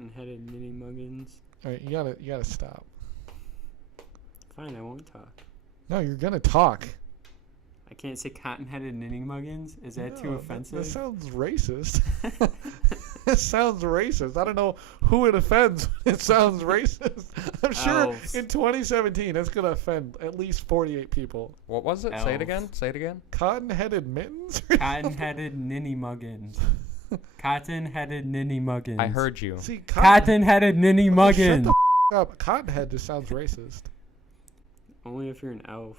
cotton-headed ninny-muggins. All right, you gotta stop. Fine, I won't talk. No, you're gonna talk. I can't say cotton-headed ninny-muggins? Is that too offensive? That sounds racist. It sounds racist. I don't know who it offends when it sounds racist. I'm sure in 2017 it's going to offend at least 48 people. What was it? Say it again. Cotton-headed mittens? Cotton-headed ninny-muggins. Cotton-headed ninny-muggins. I heard you. See, cotton-headed ninny-muggins. Shut the up. Cottonhead just sounds racist. Only if you're an elf.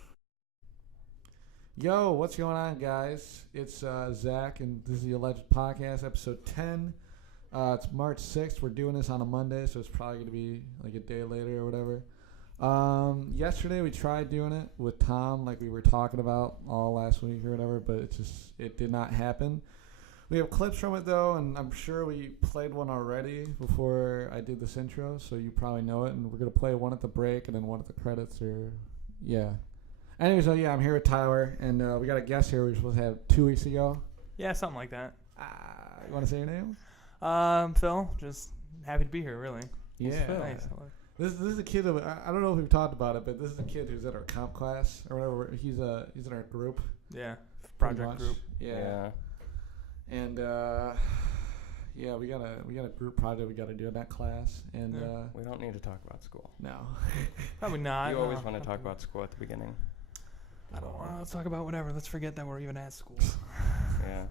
Yo, what's going on, guys? It's Zach, and this is the Alleged Podcast, episode 10. It's March 6th. We're doing this on a Monday, so it's probably going to be like a day later or whatever. Yesterday, we tried doing it with Tom, like we were talking about all last week or whatever, but it did not happen. We have clips from it, though, and I'm sure we played one already before I did this intro, so you probably know it, and we're going to play one at the break and then one at the credits, Anyway, so I'm here with Tyler, and we got a guest here we were supposed to have 2 weeks ago. Yeah, something like that. You want to say your name? Phil. Just happy to be here, really. Yeah. Nice. This is a kid that I don't know if we've talked about it, but this is a kid who's at our comp class or whatever. He's in our group. Yeah, project group. Yeah. And we got a group project we got to do in that class, and we don't need to talk about school. No, probably not. You always want to talk about school at the beginning. I don't want. Let's talk about whatever. Let's forget that we're even at school. Yeah.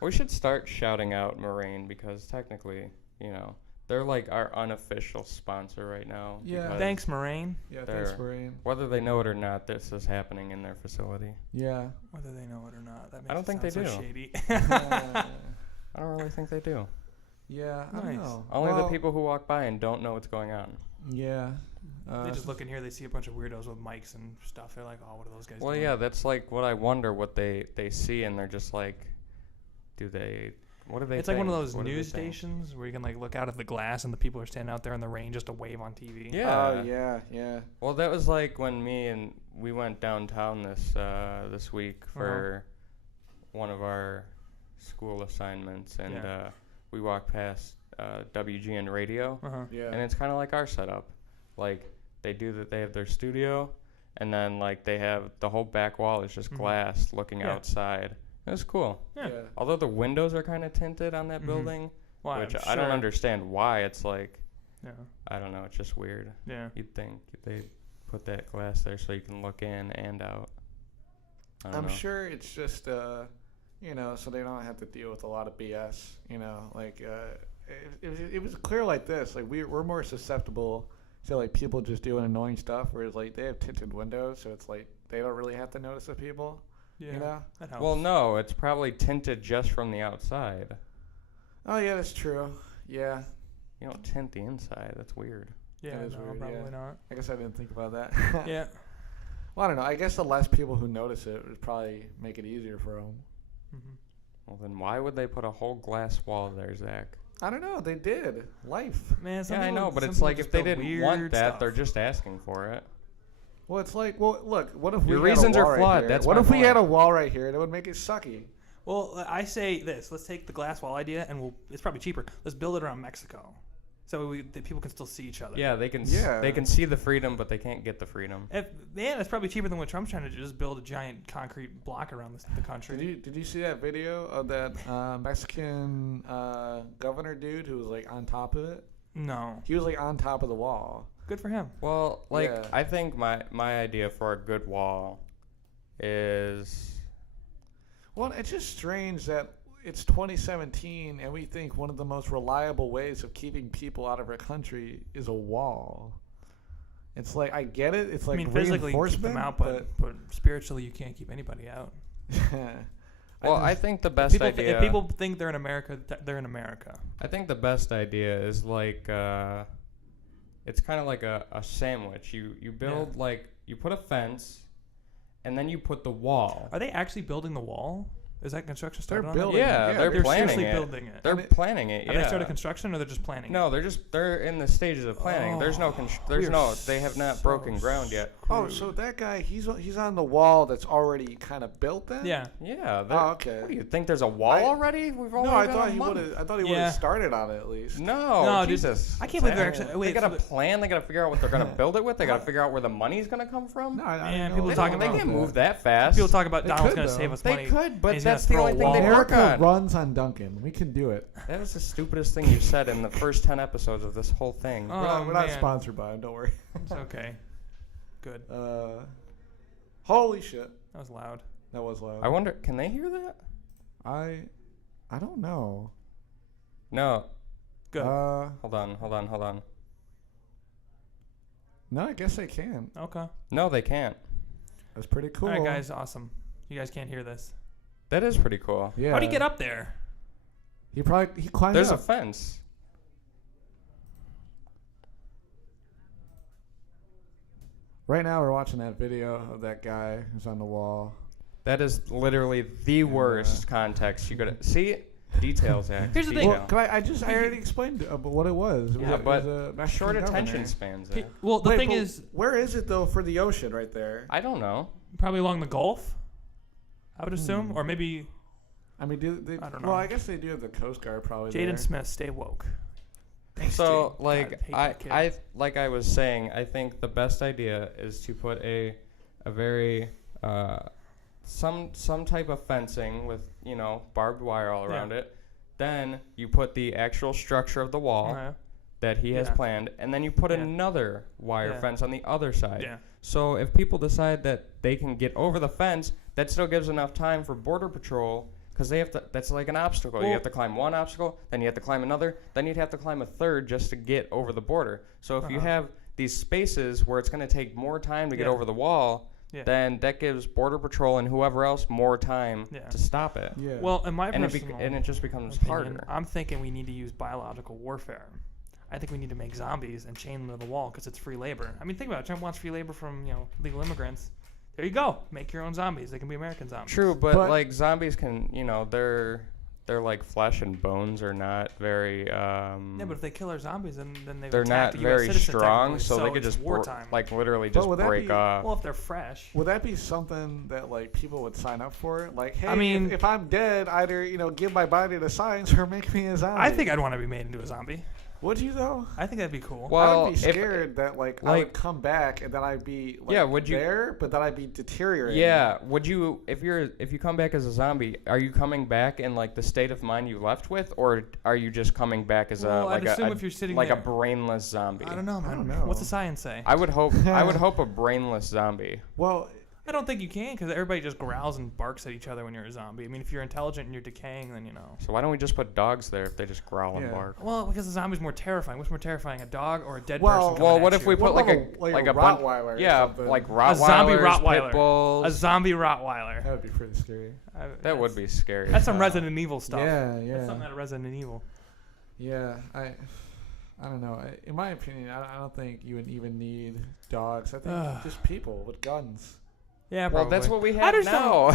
We should start shouting out Moraine because technically, they're like our unofficial sponsor right now. Yeah. Thanks, Moraine. Yeah, thanks, Moraine. Whether they know it or not, this is happening in their facility. Yeah. Whether they know it or not. That makes I don't think they do. Shady. I don't really think they do. Yeah, I don't know. Only the people who walk by and don't know what's going on. Yeah. They just look in here, they see a bunch of weirdos with mics and stuff. They're like, oh, what are those guys doing? Well, yeah, that's like what I wonder what they see, and they're just like, what do they It's think? like one of those news stations where you can like look out of the glass and the people are standing out there in the rain just to wave on TV. Yeah. Oh, yeah. Well, that was like when we went downtown this week for one of our school assignments, and we walked past WGN Radio, Yeah. and it's kind of like our setup. Like they have their studio, and then like they have the whole back wall is just glass looking outside. It was cool. Yeah. Although the windows are kind of tinted on that building, which I don't understand why. It's like, I don't know. It's just weird. Yeah. You'd think they put that glass there so you can look in and out. I'm sure it's just, so they don't have to deal with a lot of BS. It was clear like this. Like we're more susceptible to like people just doing annoying stuff, whereas like they have tinted windows, so it's like they don't really have to notice the people. Yeah. That helps. Well, no, it's probably tinted just from the outside. Oh yeah, that's true. Yeah. You don't tint the inside. That's weird. Yeah, that is weird, probably not. I guess I didn't think about that. Yeah. Well, I don't know. I guess the less people who notice it would probably make it easier for them. Mm-hmm. Well, then why would they put a whole glass wall there, Zach? I don't know. They did. Life. Man, I know, but it's like if they didn't want that, they're just asking for it. Well, it's like, look, what if your we reasons had a wall are flawed? Right here? That's what if my we point. had a wall right here? That would make it sucky. Well, I say this. Let's take the glass wall idea, and it's probably cheaper. Let's build it around Mexico, so the people can still see each other. Yeah, they can. They can see the freedom, but they can't get the freedom. It's probably cheaper than what Trump's trying to do. Just build a giant concrete block around the country. Did you see that video of that Mexican governor dude who was like on top of it? No. He was like on top of the wall. Good for him. Well, I think my idea for a good wall is. Well, it's just strange that it's 2017 and we think one of the most reliable ways of keeping people out of our country is a wall. It's like, I get it. It's like physically you keep them out, but spiritually you can't keep anybody out. Well, I think the best idea. If people think they're in America, they're in America. I think the best idea is like it's kind of like a sandwich. You build you put a fence, and then you put the wall. Are they actually building the wall? Is that construction started on building it? Yeah, they're They're planning seriously it. building it. They're planning it. Have they started construction, or they're just planning? No, they're in the stages of planning. There's no they have not broken ground yet. Oh, so that guy, he's on the wall that's already kind of built then? Yeah. Yeah. Oh, okay. What, do you think there's a wall already? We've only No, I got thought a he month. would have. I thought he would have started on it at least. No, dude, Jesus. I can't believe they're actually. Wait, They got a plan. They got to figure out what they're going to build it with. They got to figure out where the money's going to come from. No, I Man, didn't know people that. talking They about can't move that fast. people talk about They Donald's could, going to though. save us They money. could, but he's gonna that's the throw a only thing they wall. work America on. runs on Duncan. We can do it. That was the stupidest thing you said in the first 10 episodes of this whole thing. Oh, we're not man. sponsored by him. Don't worry. It's okay. Good. Holy shit, That was loud. that was loud. I wonder, can they hear that? I don't know. No. Good. Hold on. No, I guess they can. Okay. No, they can't. That's pretty cool. All right, guys. Awesome. You guys can't hear this. That is pretty cool. Yeah. How do you get up there? He climbed There's up. a fence. Right now, we're watching that video of that guy who's on the wall. That is literally the worst context you could see. Details, Zach. Here's the thing. Well, I already explained what it was. Yeah, but it was a Mexican short governor. attention spans. Zach. Well, the Wait, thing but is, where is it though for the ocean right there? I don't know. probably along the Gulf, I would assume, or maybe I mean, do they? I don't know. Well, I guess they do have the Coast Guard probably. Jaden there. Smith. Stay woke. Thanks, So, Jaden. like, God, hate that kid. I like I was saying, I think the best idea is to put a very some type of fencing with barbed wire all around it. Then you put the actual structure of the wall that he has planned, and then you put another wire fence on the other side. Yeah. So if people decide that they can get over the fence, that still gives enough time for Border Patrol, because they have to. That's like an obstacle. Well, you have to climb one obstacle, then you have to climb another, then you'd have to climb a third just to get over the border. So if you have these spaces where it's going to take more time to get over the wall, then that gives Border Patrol and whoever else more time to stop it. Yeah. Well, in my And personal it just becomes opinion, harder. I'm thinking we need to use biological warfare. I think we need to make zombies and chain them to the wall because it's free labor. I mean, think about it. Trump wants free labor from legal immigrants. There you go. Make your own zombies. They can be American zombies. True, but like zombies can, they're like flesh and bones are not very. Yeah, but if they kill our zombies, then they're not very strong, so they could it's just wartime. literally just would that break be- off. Well, if they're fresh. Would that be something that like people would sign up for? Like, hey, I mean- if I'm dead, either give my body to science or make me a zombie. I think I'd want to be made into a zombie. Would you though? I think that'd be cool. Well, I would be if- scared that I would come back and then I'd be would you- there, but then I'd be deteriorating. Yeah, would you if you come back as a zombie, are you coming back in like the state of mind you left with, or are you just coming back as I'd assume if you're sitting like there. a brainless zombie? I don't know, man. I don't know. What's the science say? I would hope a brainless zombie. Well, I don't think you can because everybody just growls and barks at each other when you're a zombie. I mean, if you're intelligent and you're decaying, then So why don't we just put dogs there if they just growl and Yeah. bark? Well, because the zombie's more terrifying. What's more terrifying, a dog or a dead Well- person? coming Well, at what if you? we put What like about a a bunch? Rottweiler or Yeah, something? like A Rottweilers, zombie Rottweiler. pit bulls. A zombie Rottweiler? that would be pretty scary. That would be scary. That's some Resident Evil stuff. Yeah, That's yeah, something out of Resident Evil. yeah. I don't know. In my opinion, I don't think you would even need dogs. I think just people with guns. Yeah, Well, probably. that's what we I have just now.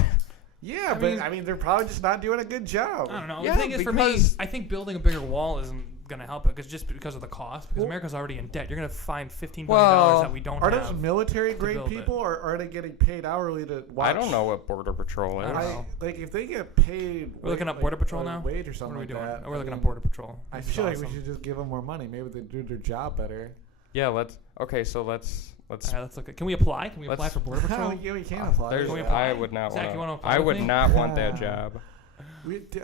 Yeah, I but mean- they're probably just not doing a good job. I don't know. Yeah, The thing is, for me, because- I think building a bigger wall isn't going to help it because of the cost. Because Well- America's already in debt. You're going to find $15 billion that we don't Are have. those military to grade build people, or are they getting paid hourly to watch? I don't know what Border Patrol I is. don't know. Like if they get paid, We're looking up like, Border Patrol a now? wage or What something are we like doing? that. We're looking mean, at Border Patrol. I This is feel like awesome. we should just give them more money. Maybe they do their job better. Yeah, let's. All right, let's look at. Can we apply? Can we apply let's- for Border Patrol? Yeah, we can apply. There's, Can we yeah. apply? I would not Zach, you wanna want. apply I with would me? not want that job.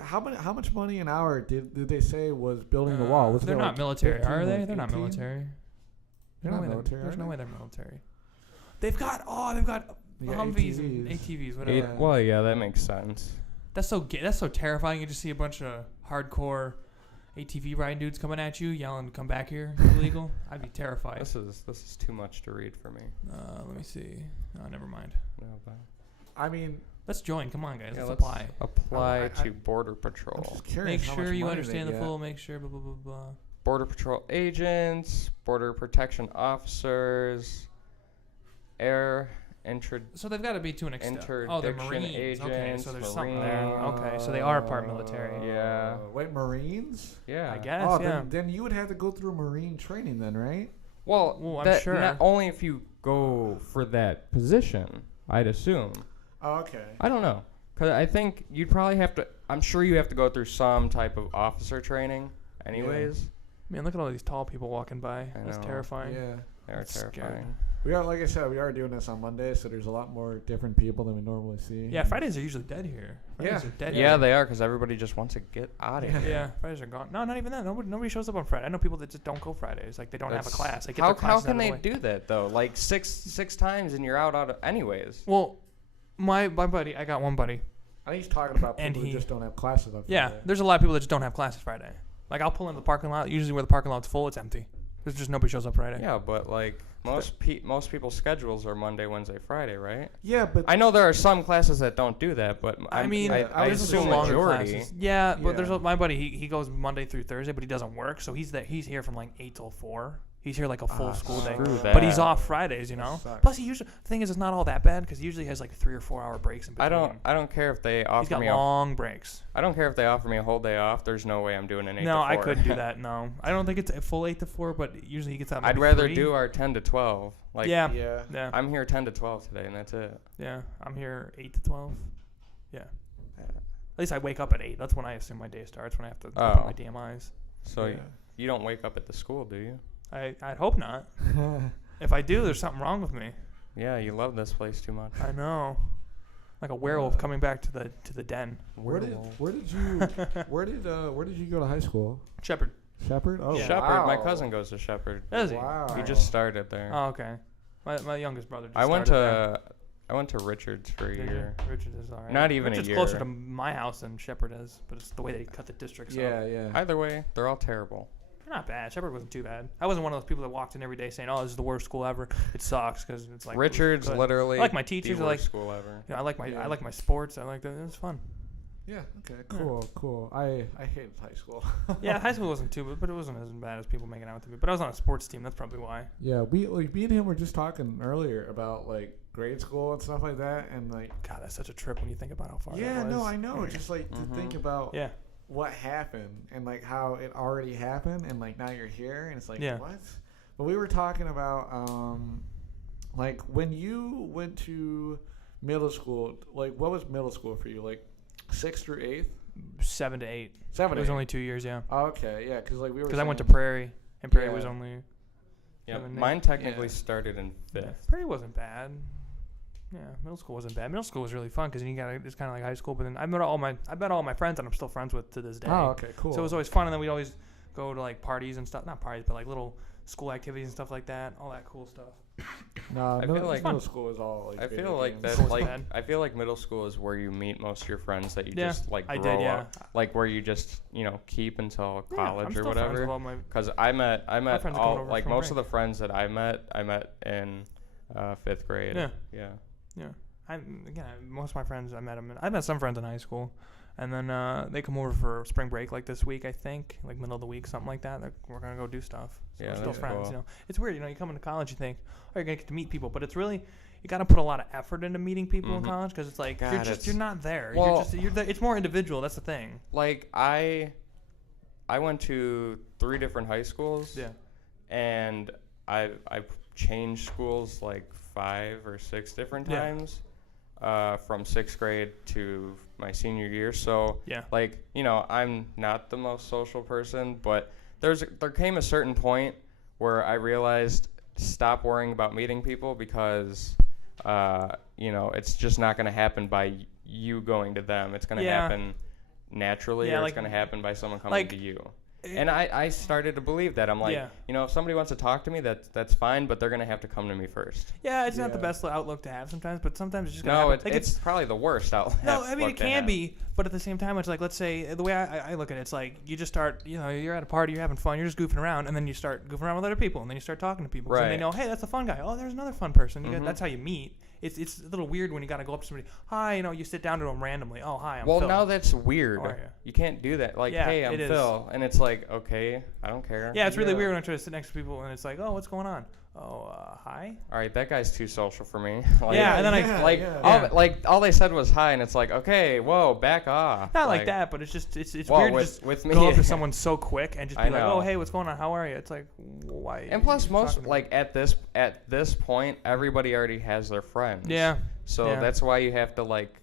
How much money an hour did they say was building the wall? Was They're it not like military, 15, are they? like They're not 18? military. They're not military. There's are no they? way they're military. They've got They got Humvees and ATVs. ATVs, whatever. Yeah. Well, yeah, that makes sense. That's so terrifying. You just see a bunch of hardcore ATV riding dudes coming at you, yelling, "Come back here, it's illegal." I'd be terrified. This is too much to read for me. Let me see. Oh, never mind. No, but I mean, Let's join. Come on, guys. yeah, let's let's apply. apply I- to Border Patrol. I'm just curious. Make how sure much you money understand they the get. full. Make sure. Blah blah blah blah. Border Patrol agents, Border Protection officers, So they've got to be to an extent. Oh, they're Marines. agents. Okay, so there's something there. Okay, so they are part military. Yeah. Wait, Marines? Yeah. I guess. Oh, yeah. then you would have to go through Marine training then, right? Well, I'm sure. Not only if you go for that position, I'd assume. Oh, okay. I don't know. Because I think you'd probably have to, I'm sure you have to go through some type of officer training anyways. Man, look at all these tall people walking by. I That's know. terrifying. Yeah. They're That's terrifying. We are, like I said, we are doing this on Monday, so there's a lot more different people than we normally see. Yeah, Fridays are usually dead here. Fridays are dead Yeah, here. they are because everybody just wants to get out of here. Yeah, Fridays are gone. No, not even that. Nobody shows up on Friday. I know people that just don't go Fridays. Like, they don't have a class. They get their How classes can out they of the way. do that, though? Like, six times and you're out of anyways. Well, my buddy, I got one buddy. I think he's talking about And people who he- just don't have classes on Yeah, Friday. there's a lot of people that just don't have classes Friday. Like, I'll pull into the parking lot. Usually where the parking lot's full, it's empty. There's just nobody shows up Friday. Yeah, but, like, most people's schedules are Monday, Wednesday, Friday, right? Yeah, but I know there are some classes that don't do that, but I mean, I there's assume longer majority. classes. Yeah, but there's Yeah. my buddy. He goes Monday through Thursday, but he doesn't work, so he's here from like 8 till 4. He's here like a full school day. Screw that. But he's off Fridays, you know. sucks. Plus, he usually the thing is, it's not all that bad because he usually has like 3 or 4 hour breaks in between. I don't care if they He's offer got me long breaks. I don't care if they offer me a whole day off. There's no way I'm doing an 8 to 4. No, I couldn't do that. No, I don't think it's a full 8 to 4, but usually he gets out. I'd maybe rather 3. do our 10 to 12. Like, Yeah. I'm here 10 to 12 today, and that's it. Yeah, I'm here 8 to 12. Yeah. At least I wake up at 8. That's when I assume my day starts. When I have to put my DMIs. So Yeah. you don't wake up at the school, do you? I'd hope not. If I do, there's something wrong with me. Yeah, you love this place too much. I know. Like a werewolf coming back to the den. where did you go to high school? Shepherd. Shepherd? Oh, Yeah. Shepherd, wow. my cousin goes to Shepherd. Does he? Wow. He just started there. Oh, okay. My youngest brother just I went started to Richards for a there. year. Richard is alright. Not even a Richard's year. closer to my house than Shepherd is, but it's the way they cut the districts up. Yeah. Either way, they're all terrible. They're not bad. Shepherd wasn't too bad. I wasn't one of those people that walked in every day saying, "Oh, this is the worst school ever." It sucks because it's like Richards good. literally. I like my teachers. The I like worst school ever. I like my Yeah. I like my sports. I like that. It was fun. Yeah. Okay. Cool. I hated high school. Yeah, high school wasn't too, but it wasn't as bad as people making out to be. But I was on a sports team. That's probably why. Yeah, me and him were just talking earlier about like grade school and stuff like that, and like. God, that's such a trip when you think about how far. Yeah, that was. no, I know. Just like to think about Yeah. what happened and like how it already happened, and like now you're here, and it's like Yeah. what? But we were talking about like when you went to middle school, like what was middle school for you? Like 6th through 8th? 7 to 8. 7 It was to 8. only 2 years. Yeah. Oh, okay, yeah, because like we were. Because I went to saying- Prairie, and Prairie Yeah. was only. Yeah, 7 to 8. mine technically Yeah. started in 5th. Yeah, Prairie wasn't bad. Yeah, middle school wasn't bad. Middle school was really fun because then it's kind of like high school. But then I met all my friends that I'm still friends with to this day. Oh, okay, cool. So it was always fun, and then we'd always go to like parties and stuff. Not parties, but like little school activities and stuff like that. All that cool stuff. No, I middle, feel like- middle school is all like. I video feel like games. that's School's like bad. I feel like middle school is where you meet most of your friends that you Yeah, just like I grow did, yeah. up, like where you just keep until Yeah, college I'm or still friends with whatever. all my. Because I met friends are coming all over like from most of break. the friends that I met in 5th grade. Yeah. Yeah. Yeah, most of my friends I met some friends in high school, and then they come over for spring break like this week I think, like middle of the week something like that. We're gonna go do stuff. So Yeah, we're still that's friends. cool. You know, it's weird. You come into college, you think, oh, you're gonna get to meet people, but it's really you got to put a lot of effort into meeting people in Mhm. college because it's like God, you're not there. Well- It's more individual. That's the thing. Like I went to 3 different high schools. Yeah. And I changed schools like 5 or 6 different Yeah. times. From 6th grade to my senior year. So, Yeah. like, I'm not the most social person, but there came a certain point where I realized stop worrying about meeting people because, it's just not going to happen by you going to them. It's going to Yeah. happen naturally, Yeah, or like- it's going to happen by someone coming like, to you. And I started to believe that. I'm like, Yeah. if somebody wants to talk to me, that's fine, but they're going to have to come to me first. Yeah, it's not the Yeah. best outlook to have sometimes, but sometimes it's just gonna No, happen. it's probably the worst outlet. No, I mean it can be, but at the same time, it's like let's say the way I look at it, it's like you just start, you're at a party, you're having fun, you're just goofing around, and then you start goofing around with other people, and then you start talking to people, and they Right. know, hey, that's a fun guy. Oh, there's another fun person. Mhm. That's how you meet. It's a little weird when you got to go up to somebody. Hi, you sit down to them randomly. Oh, hi, I'm Well, Phil. now that's weird. How are ya? You can't do that. Like, Yeah, hey, I'm it is. Phil, and it's like like, okay, I don't care. Yeah, it's really weird when I try to sit next to people and it's like, oh, what's going on? Oh, hi. All right, that guy's too social for me. Like, Yeah, and then all they said was hi, and it's like, okay, whoa, back off. Not like that, but it's just it's well, weird with, to just with me, go up to someone so quick and just be I like, know. oh, hey, what's going on? How are you? It's like, why? And plus, most talking to me? like at this point, everybody already has their friends. Yeah. So Yeah. that's why you have to like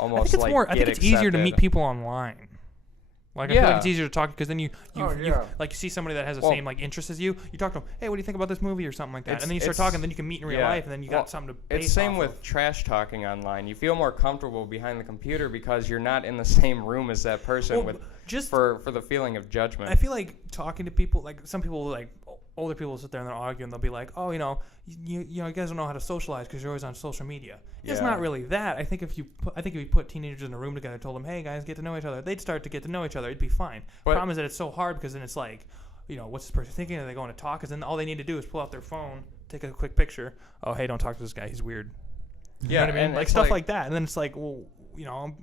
almost I think it's like more. I get think it's easier to meet accepted. people online. Like I feel like Yeah. it's easier to talk because then you yeah. like you see somebody that has the Well- same like interests as you. You talk to them. Hey, what do you think about this movie or something like that? And then you start it's- talking. Then you can meet in real yeah. life, and then you Well, got something to base It's same off with of. trash talking online. You feel more comfortable behind the computer because you're not in the same room as that person Well, with just for the feeling of judgment. I feel like talking to people, like some people, like older people will sit there and they'll argue and they'll be like, oh, you guys don't know how to socialize because you're always on social media. It's Yeah. not really that. I think if you put teenagers in a room together and told them, hey guys, get to know each other, they'd start to get to know each other. It'd be fine. But- Problem is that it's so hard because then it's like, what's this person thinking? Are they going to talk? Because then all they need to do is pull out their phone, take a quick picture. Oh, hey, don't talk to this guy. He's weird. You know what I mean? and Like it's stuff like that. And then it's like, well,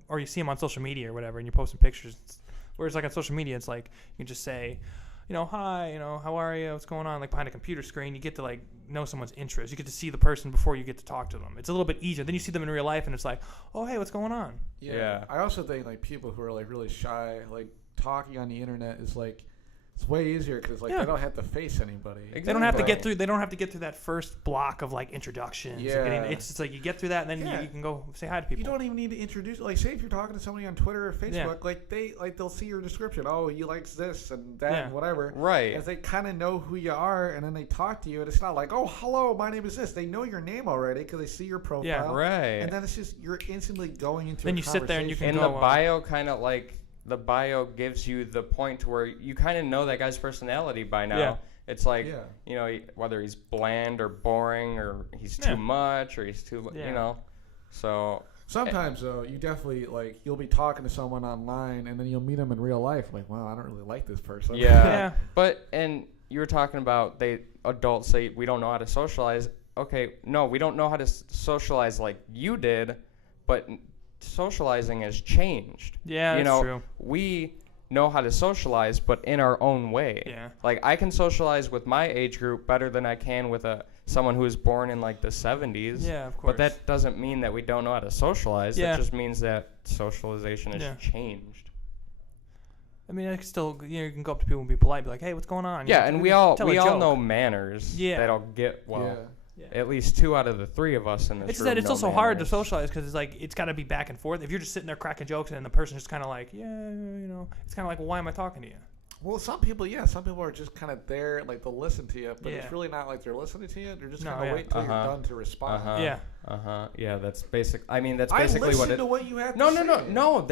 or you see him on social media or whatever, and you're posting pictures. Whereas like on social media, it's like you can just say, hi, how are you? What's going on? Like behind a computer screen, you get to like know someone's interests. You get to see the person before you get to talk to them. It's a little bit easier. Then you see them in real life, and it's like, oh, hey, what's going on? Yeah. I also think like people who are like really shy, like talking on the internet is like it's way easier because like Yeah. they don't have to face anybody. They don't have to get Exactly. through. They don't have to get through that first block of like introductions. Yeah. It's just like you get through that, and then Yeah. you can go say hi to people. You don't even need to introduce. Like, say if you're talking to somebody on Twitter or Facebook, Yeah. they'll see your description. Oh, he likes this and that Yeah. and whatever. Right. As they kind of know who you are, and then they talk to you, and it's not like, oh, hello, my name is this. They know your name already because they see your profile. Yeah. Right. And then it's just you're instantly going into. Then a you sit there and you conversation. can And go, the bio kind of like the bio gives you the point to where you kind of know that guy's personality by now. Yeah. It's like, Yeah. whether he's bland or boring or he's Yeah. too much or he's too, Yeah. So Sometimes though, you definitely like you'll be talking to someone online, and then you'll meet them in real life. Like, wow, I don't really like this person. yeah. But and you were talking about adults say we don't know how to socialize. Okay, no, we don't know how to socialize like you did, but socializing has changed. Yeah, that's true. We know how to socialize, but in our own way. Yeah. Like I can socialize with my age group better than I can with someone who was born in like the 70s. Yeah, of course. But that doesn't mean that we don't know how to socialize. Yeah. That just means that socialization has Yeah. changed. I mean, I can still, you can go up to people and be polite, be like, hey, what's going on? Yeah, and we all tell a all joke. know manners. Yeah. That'll get Yeah. at least 2 out of the 3 of us in this It's room that it's know also hard to manners. socialize because it's like it's got to be back and forth. If you're just sitting there cracking jokes and then the person's just kind of like, it's kind of like, well, why am I talking to you? Well, some people are just kind of there, like they'll listen to you, but it's really not like they're listening to you. They're just kind of wait till you're done to respond. Yeah. Yeah, that's basic. I mean, that's I basically listen what it. to what you have No, to no, say. no, no.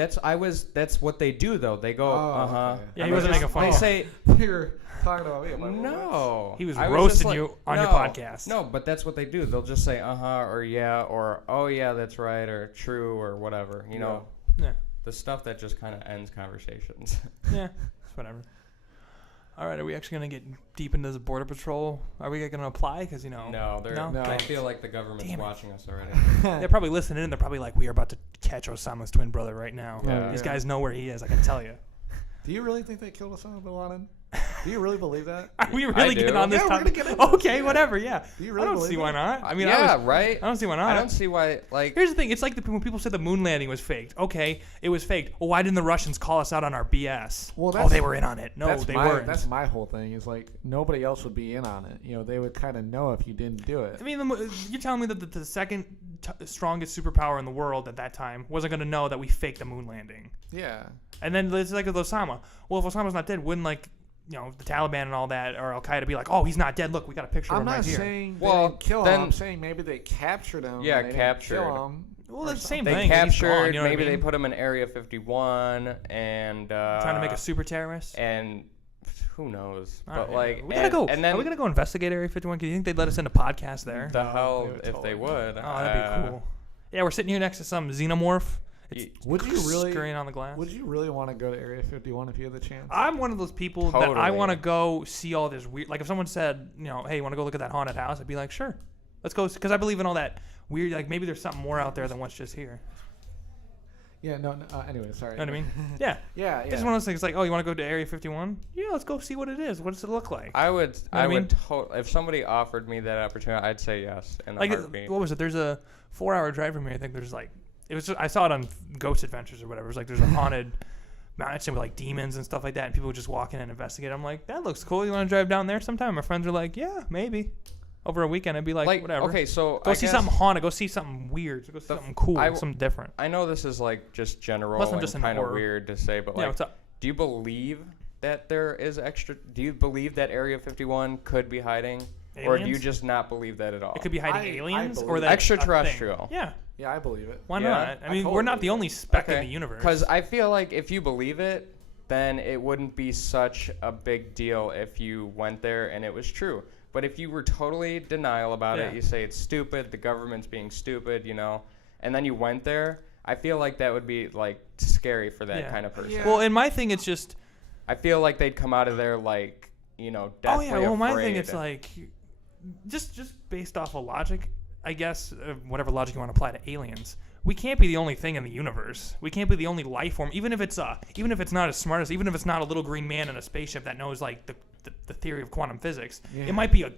That's what they do though. They go, Okay. Yeah, he wasn't making fun They of say You're talking about me. I'm like, well, no. He was I roasting just like, you on your no, podcast. No, but that's what they do. They'll just say or yeah or oh yeah that's right or true or whatever. You know, Yeah. the stuff that just kind of ends conversations. Yeah, it's whatever. All right, are we actually going to get deep into the Border Patrol? Are we going to apply? Because, No, they're. No? I feel like the government's Damn it. watching us already. they're probably listening and they're probably like, we are about to catch Osama's twin brother right now. Yeah. These guys know where he is, I can tell you. Do you really think they killed Osama bin Laden? Do you really believe that? Are we really do. getting on this Yeah, we're topic? gonna get into Okay, this. whatever, yeah. Do you really I don't believe see that? why not. I mean, Yeah, right. I don't see why not. I don't see why. Like, Here's the thing. It's like when people said the moon landing was faked. Okay, it was faked. Well, why didn't the Russians call us out on our BS? Well, they were in on it. No, they weren't. That's my whole thing. Is like nobody else would be in on it. They would kind of know if you didn't do it. I mean, you're telling me that the second strongest superpower in the world at that time wasn't going to know that we faked the moon landing. Yeah. And then it's like with Osama. Well, if Osama's not dead, wouldn't the Taliban and all that or Al Qaeda be like, oh, he's not dead. Look, we got a picture of him I'm right not here. saying they Well, didn't kill then- him. I'm saying maybe they captured him. Yeah, and they captured. Didn't kill him. Well, that's the same they thing. He's captured. gone, you know what I Maybe they mean? put him in Area 51 and Trying to make a super terrorist. and who knows? All But right, like, we gotta go. And then Are we gonna go investigate Area 51? Do you think they'd let us in a podcast there? the No, hell they would if totally they would. Oh, that'd be cool. Yeah, we're sitting here next to some xenomorph. It's Would you really? scurrying on the glass. Would you really want to go to Area 51 if you had the chance? I'm one of those people that I Totally. want to go see all this weird. Like if someone said, hey, you want to go look at that haunted house? I'd be like, sure, let's go, because I believe in all that weird. Like maybe there's something more out there than what's just here. Yeah, no. Anyway, sorry. You know what I mean? Yeah. Yeah. It's just one of those things like, oh, you want to go to Area 51? Yeah, let's go see what it is. What does it look like? I would. I mean? If somebody offered me that opportunity, I'd say yes in a Like, heartbeat. what was it? There's a 4-hour drive from here. I think there's like, it was. Just, I saw it on Ghost Adventures or whatever. It was like there's a haunted mansion with like demons and stuff like that, and people would just walk in and investigate. I'm like, that looks cool. You want to drive down there sometime? My friends are like, yeah, maybe. Over a weekend, I'd be like whatever. Okay, so go see something haunted. Go see something weird. Go see something cool. Something different. I know this is like just general Plus, I'm and just into kind of horror. weird to say, but Yeah, like, what's up? do you believe that there is extra? Do you believe that Area 51 could be hiding, or do you Aliens? just not believe that at all? It could be hiding I aliens believe or it. that Extraterrestrial. Yeah. Yeah, I believe it. Why Yeah. not? I mean, totally we're not the believe only speck in the universe. Because I feel like if you believe it, then it wouldn't be such a big deal if you went there and it was true. But if you were totally denial about it, you say it's stupid, the government's being stupid, and then you went there, I feel like that would be like scary for that kind of person. Yeah. Well, in my thing, it's just. I feel like they'd come out of there like, deathly Oh yeah. Well, my afraid. thing, it's like, just based off of logic, I guess, whatever logic you want to apply to aliens. We can't be the only thing in the universe. We can't be the only life form, even if it's not as smart as, even if it's not a little green man in a spaceship that knows like the theory of quantum physics. Yeah. It might be a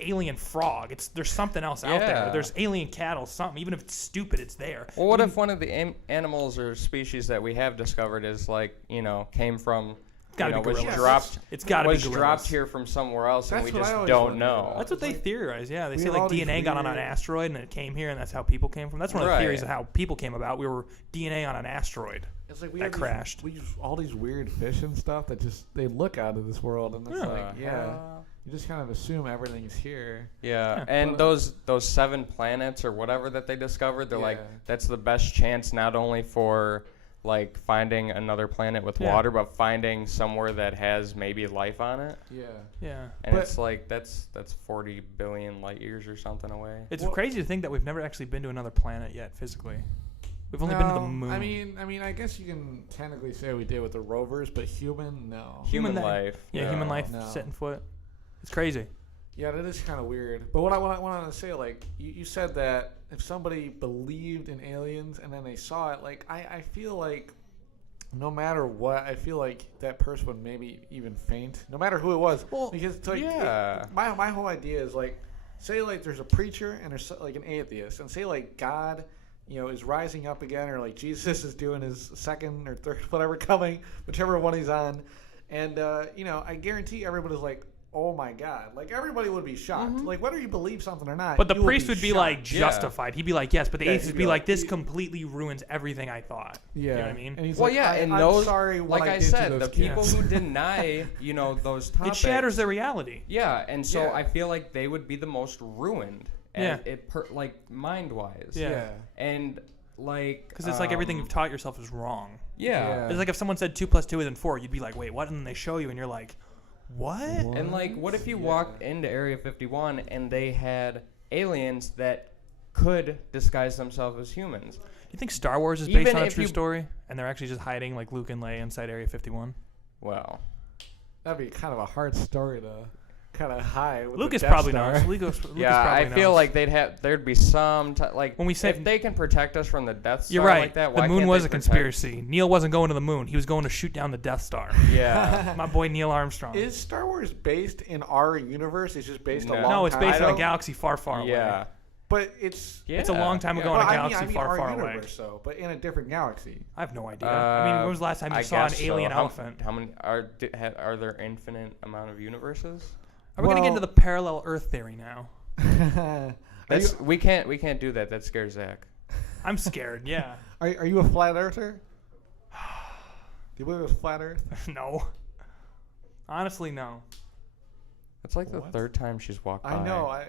alien frog. There's something else out there. Yeah. There's alien cattle, something. Even if it's stupid, it's there. Well, what if one of the animals or species that we have discovered is like, came from, Gotta be was gorillas. dropped, It's gotta was be gorillas. dropped here from somewhere else, and That's we what I just always don't wondered know. about. That's what they like, theorize. Yeah, they we say have like all these DNA got on an weird- asteroid and it came here, and that's how people came from. That's one of the Right. theories of how people came about. We were DNA on an asteroid. It's like we That have crashed. We use all these weird fish and stuff that just they look out of this world, and it's you just kind of assume everything's here. Yeah, Yeah. and those 7 planets or whatever that they discovered, they're like, that's the best chance not only for like finding another planet with water, but finding somewhere that has maybe life on it. Yeah. Yeah. And But- it's like that's 40 billion light years or something away. It's Well- crazy to think that we've never actually been to another planet yet physically. We've only been to the moon. I mean, I guess you can technically say we did with the rovers, but human, no. Human that- life. Yeah, human life No. setting foot. It's crazy. Yeah, that is kind of weird. But what I wanted to say, like, you said that if somebody believed in aliens and then they saw it, like, I feel like no matter what, I feel like that person would maybe even faint, no matter who it was. Well, because it's like, yeah. my whole idea is, like, say, like, there's a preacher and there's, like, an atheist, and say, like, God, is rising up again, or, like, Jesus is doing his second or third, whatever, coming, whichever one he's on. And, I guarantee everybody's like, oh my God. Like, everybody would be shocked. Like, whether you believe something or not. But the you priest would be shocked. like justified. He'd be like, yes, but the Yeah, atheist he'd would be be like, like, this completely ruins everything I thought. Yeah. You know what I mean? And he's Well, like, yeah, and I'm those, sorry what like I did to said, those the kids. people who deny, those It topics. shatters their reality. Yeah, and so Yeah. I feel like they would be the most ruined. Yeah. Like mind-wise. Yeah. And like. Because it's like everything you've taught yourself is wrong. Yeah. It's like if someone said 2 + 2 isn't 4, you'd be like, wait, what? And then they show you, and you're like, what? And like, what if you walked into Area 51 and they had aliens that could disguise themselves as humans? Do you think Star Wars is Even based on a if true you- story, and they're actually just hiding like Luke and Leia inside Area 51? Well, That'd be kind of a hard story to kind of hide. With Lucas the Death probably Star. knows. Lucas yeah, probably I feel knows. like there'd be some like When we said- if they can protect us from the Death Star You're right. like that, The why moon can't was they a protect- conspiracy. Neil wasn't going to the moon. He was going to shoot down the Death Star. Yeah. My boy Neil Armstrong. Is Star Wars based in our universe? It's just based a No. long No, it's time based on ago? a galaxy far, far away. Yeah. But it's Yeah. It's a long time ago Well, in a I galaxy mean far, our far away. universe, though, but in a different galaxy. I have no idea. I mean, when was the last time you saw an guess so. alien How- elephant? How many are there infinite amount of universes? Are we gonna get Well- into the parallel Earth theory now? That's we can't do that. That scares Zach. I'm scared. Yeah. Are you a flat earther? Do you believe it's flat Earth? No. Honestly, no. It's like the What? third time she's walked by. I know.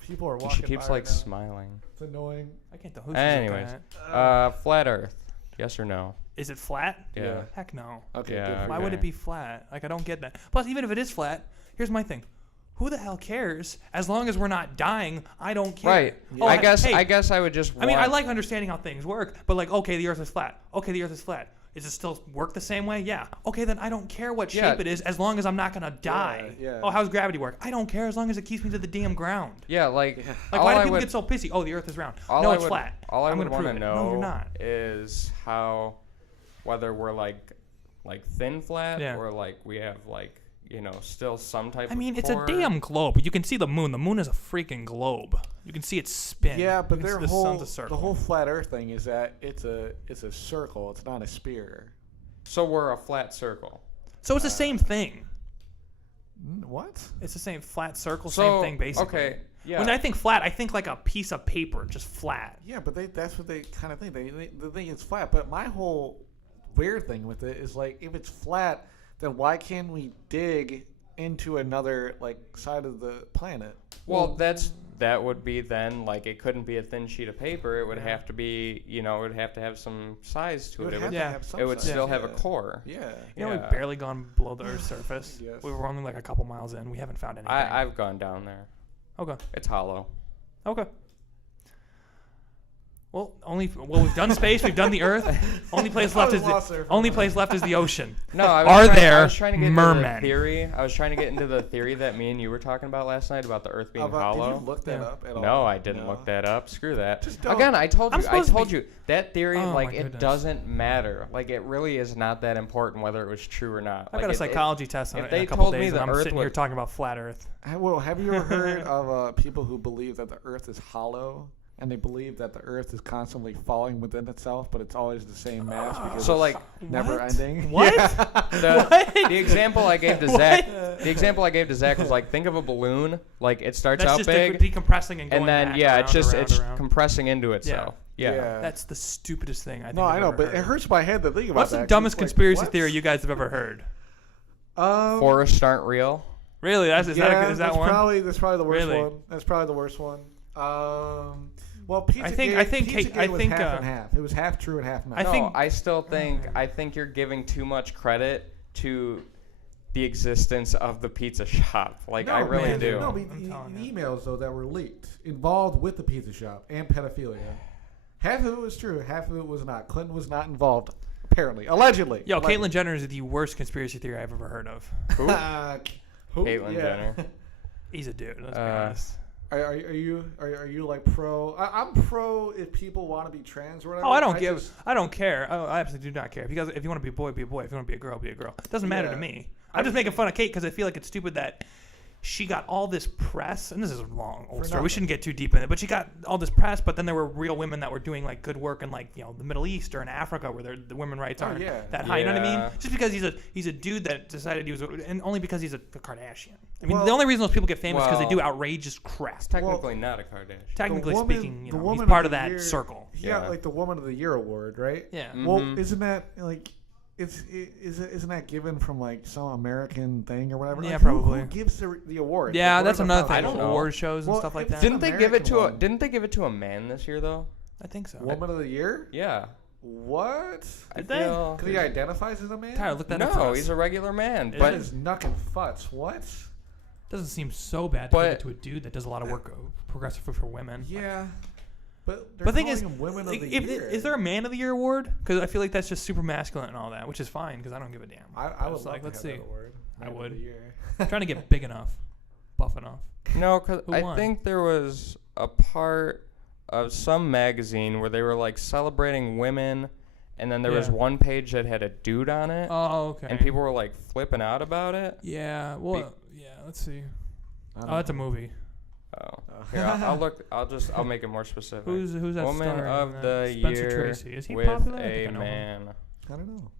People are And walking. she keeps by like right now. smiling. It's annoying. I can't tell who's Anyways, flat Earth. Yes or no? Is it flat? Yeah. Heck no. Okay. Yeah, good for Why you. would it be flat? Like, I don't get that. Plus, even if it is flat, here's my thing. Who the hell cares? As long as we're not dying, I don't care. Right. Oh, I guess hey, I guess I would just. I mean, I want- like understanding how things work, but like, okay, the Earth is flat. Okay, the Earth is flat. Does it still work the same way? Yeah. Okay, then I don't care what Yeah. shape it is as long as I'm not going to die. Yeah. Oh, how's gravity work? I don't care as long as it keeps me to the damn ground. Yeah, like Like, all why do I people would- get so pissy? Oh, the Earth is round. all No, I it's would- flat. All I I'm would gonna want to prove it. know No, you're not. is how, whether we're like thin flat Yeah. or like we have like still some type. I mean, of it's a core. damn globe. You can see the moon. The moon is a freaking globe. You can see it spin. Yeah, You but can see their the whole sun's a circle. the whole flat Earth thing is that it's a circle. It's not a sphere. So we're a flat circle. So it's the same thing. What? It's the same flat circle, So, same thing basically. okay, yeah. When I think flat, I think like a piece of paper, just flat. Yeah, but that's what they kind of think. They think it's flat. But my whole weird thing with it is like, if it's flat, then why can't we dig into another like side of the planet? Well, that would be then like it couldn't be a thin sheet of paper. It would have to be it would have to have some size to it. It would have to Yeah. have some It would size, still have a yeah. core. Yeah. You know, Yeah. we've barely gone below the Earth's surface. Yes. We were only like a couple miles in. We haven't found anything. I've gone down there. Okay. It's hollow. Okay. Well, we've done space, we've done the Earth. Only place left is the ocean. No, I Are I there was trying to get mermen? into the theory. I was trying to get into the theory that me and you were talking about last night about the Earth being hollow. Did you look that Yeah. up at all? No, I didn't No. look that up. Screw that. Just don't. Again, I told I'm you. I supposed to told be- you that theory. Oh, like my it goodness. doesn't matter. Like it really is not that important whether it was true or not. I've got a Like, psychology test on if it in they a couple told me days, the and I'm Earth sitting here would- talking about flat Earth. Well, have you ever heard of people who believe that the Earth is hollow? And they believe that the Earth is constantly falling within itself, but it's always the same mass because So, it's like, never what? ending. What? The example I gave to Zach. The example I gave to Zach was like, think of a balloon. Like it starts That's out just big, decompressing and going and then back yeah, around, it's just around, it's around. compressing into itself. Yeah. That's the stupidest thing I think No, I've I know, ever but heard. it hurts my head to think about What's that. the 'cause dumbest it's like, conspiracy what? theory you guys have ever heard? Um, Forests aren't real. Really? Is that that's one? probably the worst Really? one. That's probably the worst one. Well, Pizzagate, I think Pizzagate was half uh, and half. It was half true and half not. I still think you're giving too much credit to the existence of the pizza shop. Like I really man, do. No, but I'm telling you. emails though that were leaked involved with the pizza shop and pedophilia. Half of it was true, half of it was not. Clinton was not involved, apparently, allegedly. Yo, Caitlyn Jenner is the worst conspiracy theory I've ever heard of. Who? Who? Caitlyn Jenner. He's a dude. Let's be honest. Are you like pro? I'm pro if people want to be trans or whatever. Oh, I don't care. Oh, I absolutely do not care. Because if you want to be a boy, be a boy. If you want to be a girl, be a girl. It doesn't matter to me. I'm just making fun of Kate because I feel like it's stupid that she got all this press, and this is a long old story. We shouldn't get too deep in it, but she got all this press. But then there were real women that were doing like good work in like the Middle East or in Africa where the women rights aren't that high. You know what I mean? Yeah. Just because he's a dude that decided he was, and only because he's a Kardashian. I mean, Well- the only reason those people get famous is because they do Well, outrageous crap. It's technically not a Kardashian. Technically The woman- speaking, the he's woman part of of the that year- circle. He Yeah. got like the Woman of the Year award, right? Yeah. Mhm. Well, isn't that like? Isn't that given from like some American thing or whatever? Yeah, Like, probably. Who gives the award? Yeah, Like, that's what another about thing. I don't know. Award shows and Well, stuff like it's that. Didn't they give it American to one. Didn't they give it to a man this year though? I think so. Woman of the Year? Yeah. What? I Did they? feel. Because he identifies as a man? Tyler, look that up for No, us. he's a regular man. It But That is knuck and futz. What? Doesn't seem so bad to give But- it to a dude that does a lot of work progressive for women. Yeah. But they're But the thing calling is, him Women of like, the if, Year. is there a Man of the Year award? Because I feel like that's just super masculine and all that, which is fine because I don't give a damn. I But would it's like like, to let's have see. that award. I Man of would. the Year. I'm trying to get big enough, buff enough. no, because Who I won? think there was a part of some magazine where they were like celebrating women, and then there was Yeah. one page that had a dude on it, Oh, okay. and people were like flipping out about it. Yeah. Well, yeah. Let's see. I don't Oh, that's a know. movie. Oh, here I'll look. I'll make it more specific. Who's that Woman star in of that? the Spencer Year Tracy. Is he with popular? I a think I know him. man. I don't know.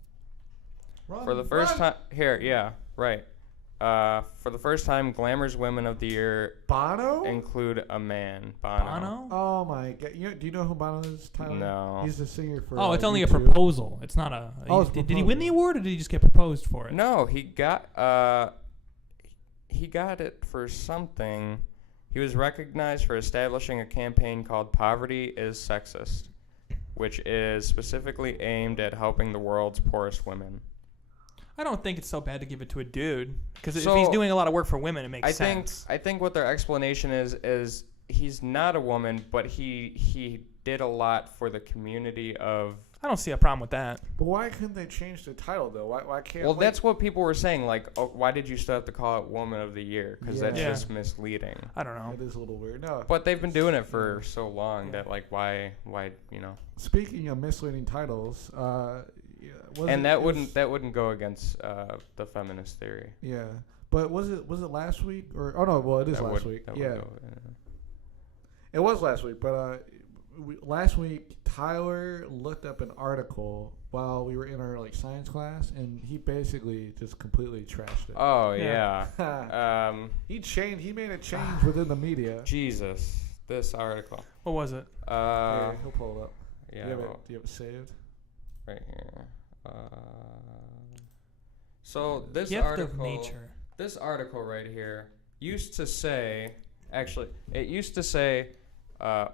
Run, For the first run. time, here, yeah, right. For the first time, Glamour's Women of the Year Bono? include a man. Bono. Bono? Oh my god! Do you know who Bono is, Tyler? No. He's the singer for. Oh, it's only a U2. proposal. It's not a. Oh, it's a did he win the proposal. award or did he just get proposed for it? No, he got it for something. He was recognized for establishing a campaign called Poverty is Sexist, which is specifically aimed at helping the world's poorest women. I don't think it's so bad to give it to a dude because if So, he's doing a lot of work for women, it makes sense. I think what their explanation is he's not a woman, but he did a lot for the community of I don't see a problem with that. But why couldn't they change the title though? Why can't? Well, that's what people were saying. Like, why did you still have to call it Woman of the Year? Because that's Yeah. just misleading. I don't know. It is a little weird. No. But they've been doing it for so long that like, why, Speaking of misleading titles, that wouldn't go against the feminist theory. Yeah, but was it last week or? Oh no, well it is last week. Yeah, it was last week. But last week Tyler looked up an article while we were in our science class, and he basically just completely trashed it. Oh yeah. He made a change within the media. Jesus, this article. What was it? Yeah, he'll pull it up. Yeah. Do you have it saved? Right here. So this Gift article. of nature. This article right here used to say,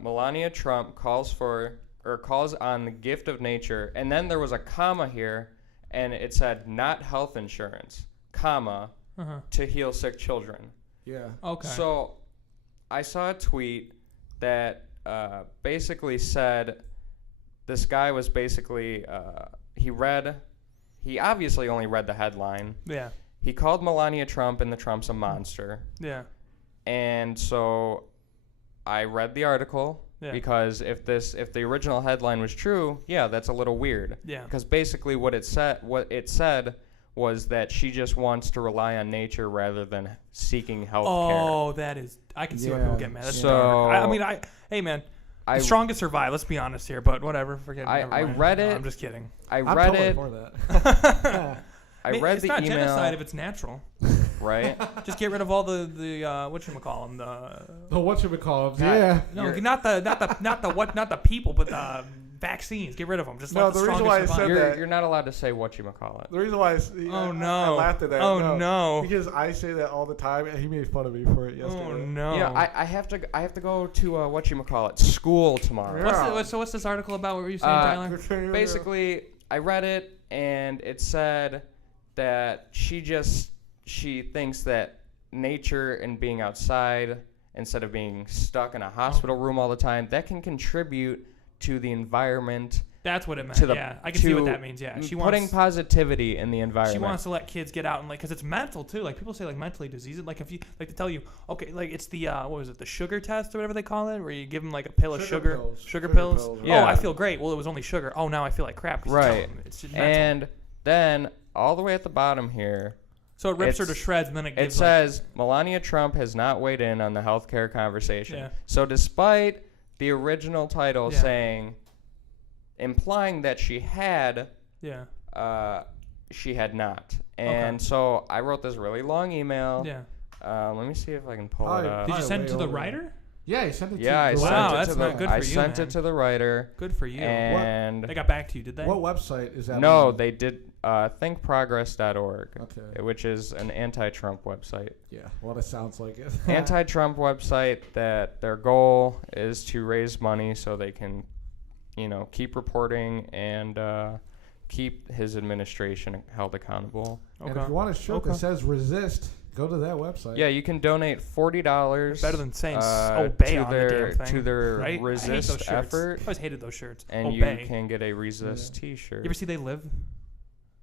Melania Trump calls on the gift of nature, and then there was a comma here, and it said not health insurance, comma, to heal sick children. Yeah. Okay. So I saw a tweet that basically said this guy was basically he obviously only read the headline. Yeah. He called Melania Trump and the Trumps a monster. Yeah. And so I read the article because if the original headline was true, that's a little weird. Yeah. Because basically what it said was that she just wants to rely on nature rather than seeking health care. Oh, I can see why people get mad. That's so dark. Hey man, the strongest survive. Let's be honest here, but whatever. Forget it. I read it. No, I'm just kidding. I read it. For that. I read it's the not email. genocide if it's natural. Right? Just get rid of all the whatchamacallem, the whatchamacallem. Yeah. No, not the people, but the vaccines. Get rid of them. Just let the reason why I survive. said You're not allowed to say whatchamacallit. The reason why I laughed at that. Oh no. Because I say that all the time, and he made fun of me for it yesterday. Oh no. Yeah, I have to go to whatchamacallit school tomorrow. Yeah. What's this article about? What were you saying, Tyler? Basically, I read it, and it said that she thinks that nature and being outside instead of being stuck in a hospital room all the time, that can contribute to the environment. That's what it meant. I can see what that means. Yeah, putting positivity in the environment. She wants to let kids get out and because it's mental too. Like people say, mentally diseases. Like if you to tell you, okay, it's the what was it, the sugar test or whatever they call it, where you give them a pill of sugar pills. Right? Yeah. Oh, I feel great. Well, it was only sugar. Oh, now I feel like crap. Right. It's just mental. And then all the way at the bottom here. So it rips her to shreds, and then it says Melania Trump has not weighed in on the healthcare conversation. Yeah. So despite the original title implying that she had, she had not. And so I wrote this really long email. Yeah. Let me see if I can pull it up. Did you send it to the writer? Yeah, he sent it to I the sent wow, it that's to not good for I you, sent man. it to the writer. Good for you. And they got back to you, did they? What website is that? No, on? they did thinkprogress.org, Okay. which is an anti-Trump website. Yeah, well, it sounds like it. Anti-Trump website that their goal is to raise money so they can, keep reporting and keep his administration held accountable. And if you want a shirt that says resist, go to that website. Yeah, you can donate $40. Better than saying obey to on their the damn thing, to their right? resist effort. I always hated those shirts. And obey. you can get a resist T-shirt. You ever see They Live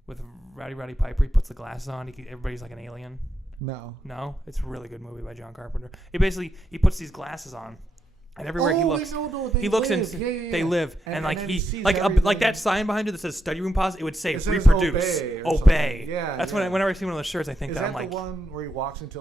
with Roddy Piper? He puts the glasses on. Everybody's like an alien. No, it's a really good movie by John Carpenter. He puts these glasses on. And everywhere he looks, he looks in. They live, and that sign behind it that says "study room pause." It would say "reproduce, obey." Yeah, that's whenever I see one of those shirts, I think is that I'm the one where he walks into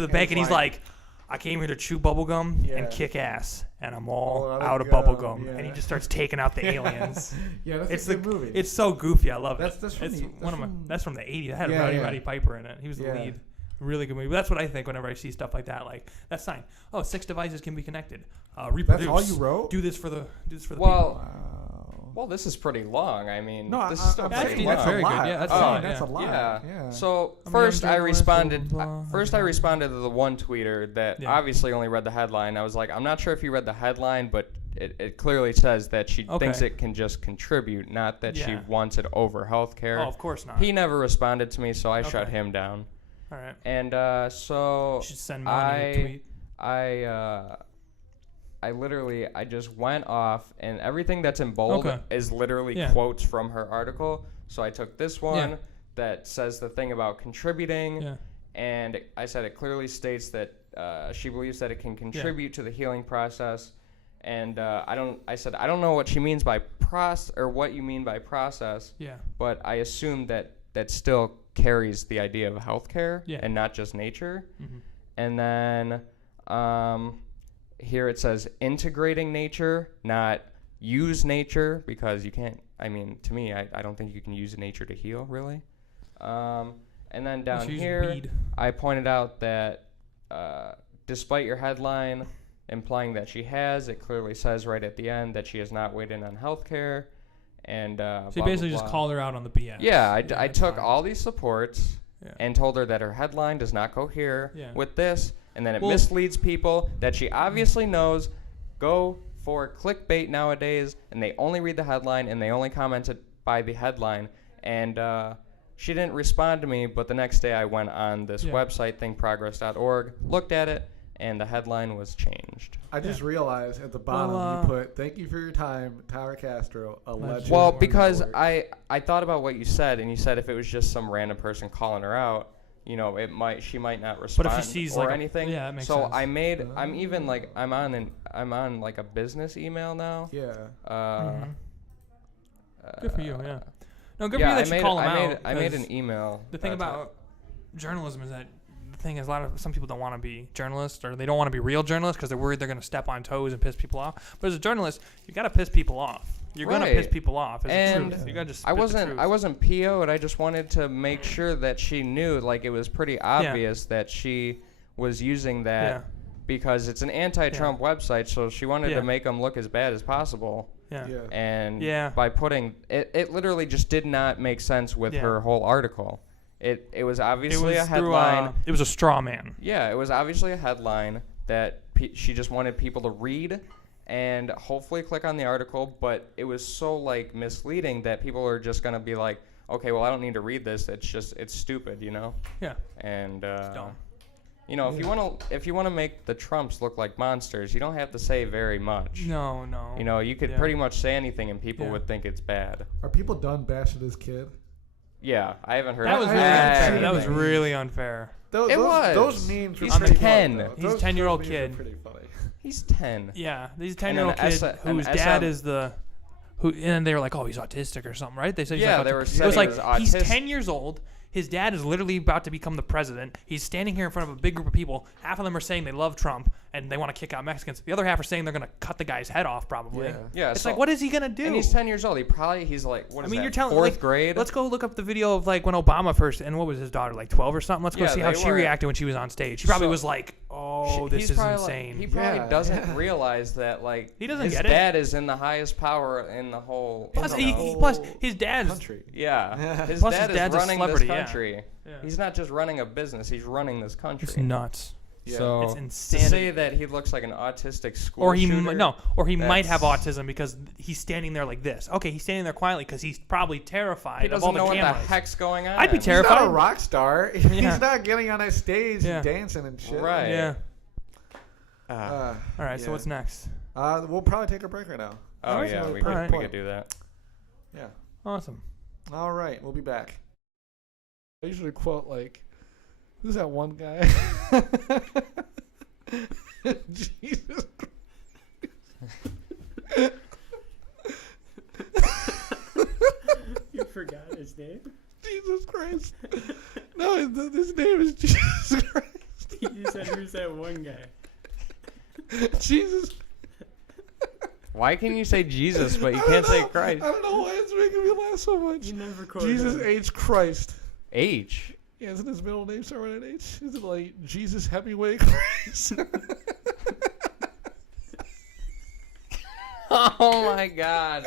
the bank and he's like, "I came here to chew bubble gum and kick ass, and I'm all out of bubble gum." And he just starts taking out the aliens. Yeah, that's a good movie. It's so goofy. I love it. That's from the '80s. It had Roddy Piper in it. He was the lead. Really good movie. But that's what I think whenever I see stuff like that. Like that sign. Oh, 6 devices can be connected. Reproduce. That's all you wrote? Do this for the people. Well, this is pretty long. I mean, this is still pretty long. That's very good. Yeah, that's a lot. Yeah. So first I responded to the one tweeter that obviously only read the headline. I was like, I'm not sure if you read the headline, but it clearly says that she thinks it can just contribute, not that she wants it over healthcare. Oh, of course not. He never responded to me, so I shut him down. All right. And so you should send Melanie a tweet. I just went off, and everything that's in bold is literally quotes from her article. So I took this one that says the thing about contributing, and I said it clearly states that she believes that it can contribute to the healing process. And I said I don't know what she means by what you mean by process. Yeah. But I assume that still carries the idea of healthcare and not just nature. Mm-hmm. And then here it says integrating nature, not use nature, because you can't. I mean, to me, I don't think you can use nature to heal, really. And then down here, I pointed out that despite your headline implying that she has, it clearly says right at the end that she has not weighed in on healthcare. And so you basically just called her out on the BS. Yeah, I took all these supports and told her that her headline does not cohere with this, and then it misleads people that she obviously knows go for clickbait nowadays, and they only read the headline and they only commented by the headline. And she didn't respond to me, but the next day I went on this website, thinkprogress.org, looked at it, and the headline was changed. I just realized at the bottom you put, "Thank you for your time, Tyler Castro, a legend." Well, because I thought about what you said, and you said if it was just some random person calling her out, you know, she might not respond. But if she sees or like anything. that makes so sense. I'm even like I'm on like a business email now. Yeah. Good for you. Yeah. No, good for you that you call them out. I made an email. The thing about journalism is that thing is some people don't want to be journalists, or they don't want to be real journalists because they're worried they're going to step on toes and piss people off. But as a journalist, you got to piss people off. You're going to piss people off. And you got to just I wasn't PO'd. I just wanted to make sure that she knew, like it was pretty obvious that she was using that because it's an anti-Trump website, so she wanted to make them look as bad as possible. And by putting it literally just did not make sense with her whole article. It was obviously a headline. It was a straw man. Yeah, it was obviously a headline that she just wanted people to read and hopefully click on the article, but it was so like misleading that people are just going to be like, okay, well, I don't need to read this. It's stupid, you know? Yeah. And you know, if you want to make the Trumps look like monsters, you don't have to say very much. No. You know, you could pretty much say anything and people would think it's bad. Are people done bashing this kid? Yeah, I haven't heard. That was really unfair. That was really unfair. Those memes. He's 10. He's a 10-year-old kid. Pretty funny. He's 10. Yeah, he's a 10-year-old kid whose dad is the. And they were like, oh, he's autistic or something, right? They said he's they were saying it was like autistic. He's 10 years old. His dad is literally about to become the president. He's standing here in front of a big group of people. Half of them are saying they love Trump and they want to kick out Mexicans. The other half are saying they're going to cut the guy's head off, probably. Yeah. It's like, what is he going to do? And he's 10 years old. He's like, what is you're that, telling fourth grade? Let's go look up the video of like when Obama first, and what was his daughter, like 12 or something? Let's go see how she reacted when she was on stage. She probably was like, oh, this is insane. He probably doesn't realize that like he doesn't his get dad is in the highest power in the whole. Plus, his dad's country. Yeah. His plus dad his dad's is running a celebrity, this country. Yeah. He's not just running a business. He's running this country. It's nuts. Yeah. So it's insanity. to say that he looks like an autistic school shooter, or he might have autism because he's standing there like this. Okay, he's standing there quietly because he's probably terrified of all the cameras. He doesn't know what the heck's going on. I'd be terrified. He's not a rock star. He's not getting on a stage and dancing and shit. Right. Yeah. All right. So what's next? We'll probably take a break right now. Oh yeah, we could do that. Yeah. Awesome. All right, we'll be back. I usually quote like, who's that one guy? Jesus Christ. You forgot his name? Jesus Christ. No, his name is Jesus Christ. You said who's that one guy? Jesus. Why can you say Jesus but you can't say Christ? I don't know why it's making me laugh so much. You never quoted Jesus him. H. Christ. H? Yeah, isn't his middle name start with an H? Is it like Jesus Hemingway Christ? Oh my God.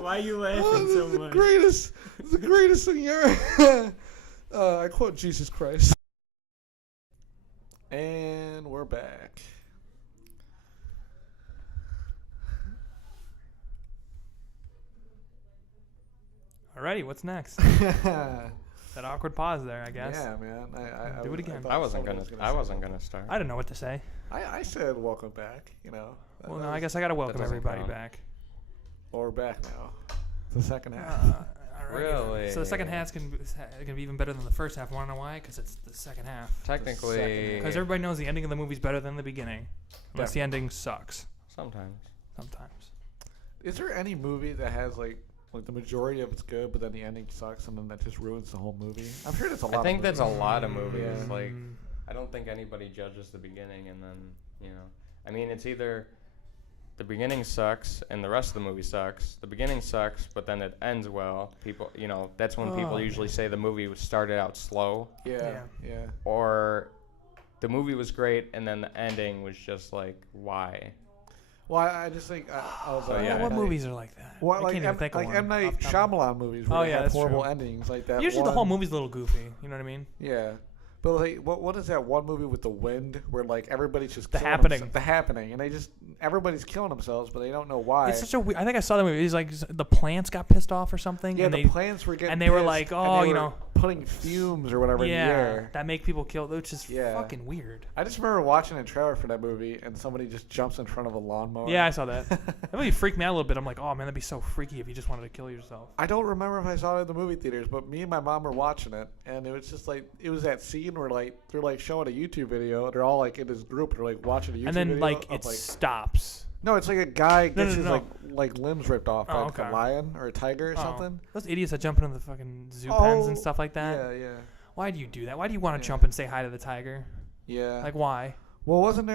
Why are you laughing so much? The greatest thing ever. I quote Jesus Christ. And we're back. Alrighty, what's next? That awkward pause there, I guess. Yeah, man. I Do it again. I wasn't gonna start. I didn't know what to say. I said welcome back. Well, no, I guess I gotta welcome doesn't everybody count. back. Well, we're back now. The second half. All right. Really? So the second half's gonna be even better than the first half. Wanna know why? Because it's the second half. Technically, Because everybody knows the ending of the movie's better than the beginning, unless the ending sucks. sometimes. Sometimes. Is there any movie that has like the majority of it's good, but then the ending sucks, and then that just ruins the whole movie? I'm sure that's a lot. I think of that's a movies. lot of movies. Yeah. Like, I don't think anybody judges the beginning and then, I mean, it's either the beginning sucks and the rest of the movie sucks. The beginning sucks, but then it ends well. People, that's when people usually say the movie started out slow. Yeah. Or the movie was great and then the ending was just like, why? Well, I just think I was So, like, yeah, what movies are like that? Well, I like can't even think of one M. Night off the top of my- Shyamalan movies where Oh, they yeah, have that's horrible true. endings like that. Usually the one- whole movie's a little goofy. You know what I mean? Yeah. But like, what is that one movie with the wind where like everybody's just The killing Happening. The Happening, and everybody's killing themselves, but they don't know why. It's such a weird. I think I saw the movie. It's like the plants got pissed off or something. Yeah, and the they, plants were getting and they were pissed, like, and oh, they you were know, putting fumes or whatever in the air. that make people kill, which is Yeah. fucking weird. I just remember watching a trailer for that movie, and somebody just jumps in front of a lawnmower. Yeah, I saw that. That movie freaked me out a little bit. I'm like, oh man, that'd be so freaky if you just wanted to kill yourself. I don't remember if I saw it in the movie theaters, but me and my mom were watching it, and it was just like it was that scene where like they're like showing a YouTube video. They're all like in this group, they're like watching a YouTube And then video. like of, it like, stops. no, it's like a guy gets his no. like limbs ripped off by Oh, like okay. a lion or a tiger or Oh. something. Those idiots that jump into the fucking zoo pens and stuff like that. Yeah. Why do you do that? Why do you want to Yeah. jump and say hi to the tiger? Yeah. Like why? Well, wasn't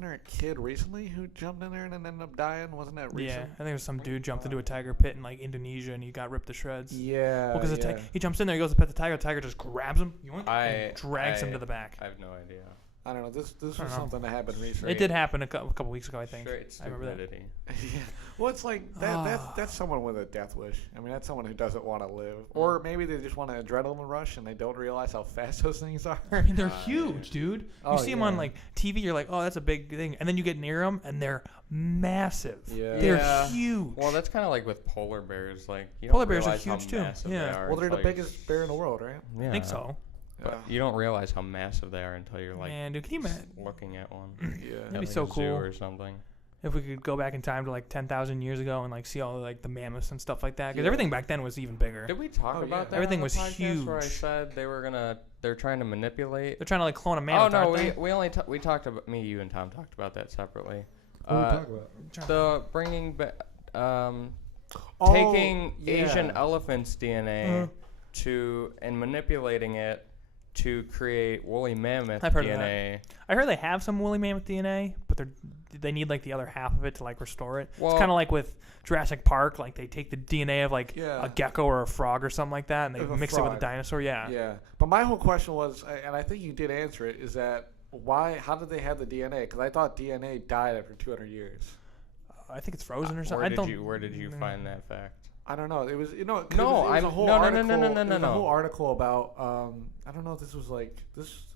there a kid recently who jumped in there and then ended up dying? Wasn't that recent? Yeah, I think it was some dude jumped into a tiger pit in like Indonesia and he got ripped to shreds. Yeah. Well, because yeah. he jumps in there, he goes to pet the tiger just grabs him, yoink, I- and drags him to the back. I have no idea. I don't know. This was I don't know. something that happened recently. It did happen a couple weeks ago, I think. Straight I remember that. stupidity. Yeah. Well, it's like that's someone with a death wish. I mean, that's someone who doesn't want to live, or maybe they just want an adrenaline rush and they don't realize how fast those things are. I mean, they're huge, dude. Oh, You see them on yeah. like TV, you're like, oh, that's a big thing, and then you get near them, and they're massive. Yeah. They're Yeah. huge. Well, that's kind of like with polar bears. Like, you Polar don't bears are realize how huge, too. massive Yeah. they are Well, they're the until biggest bear in the world, right? Yeah. I think so. But you don't realize how massive they are until you're like Man, dude, can you imagine? looking at one. Yeah. That'd be at, like, so a zoo cool. or something. If we could go back in time to like 10,000 years ago and like see all like the mammoths and stuff like that, because Yeah. everything back then was even bigger. Did we talk Oh, about yeah. that? Everything on was the podcast Where I huge. said they're trying to manipulate. They're trying to like clone a Oh mammoth, no, aren't we they? we only we talked about you and Tom talked about that separately. What are we talking about? The bringing Oh, taking yeah. Asian elephants' DNA Uh-huh. and manipulating it to create woolly mammoth I've heard of DNA. I heard they have some woolly mammoth DNA, but they need like the other half of it to like restore it. Well- It's kind of like with Jurassic Park, like they take the DNA of like Yeah. a gecko or a frog or something like that, and they Of a mix it with a frog. dinosaur. Yeah. Yeah, but my whole question was, and I think you did answer it, is that why? How did they have the DNA? Because I thought DNA died after 200 years. I think it's frozen or something. Where did you find that fact? I don't know. It was 'cause No, it was a whole no, no, article. no, no, no, it was no. a whole article about I don't know if this was like this.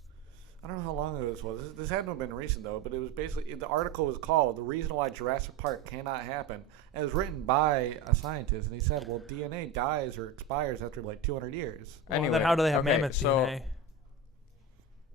I don't know how long ago this was. This hadn't have been recent though, but it was basically the article was called "The Reason Why Jurassic Park Cannot Happen." And it was written by a scientist, and he said, "Well, DNA dies or expires after like 200 years." Well, Anyway, then how do they have okay, mammoth so DNA?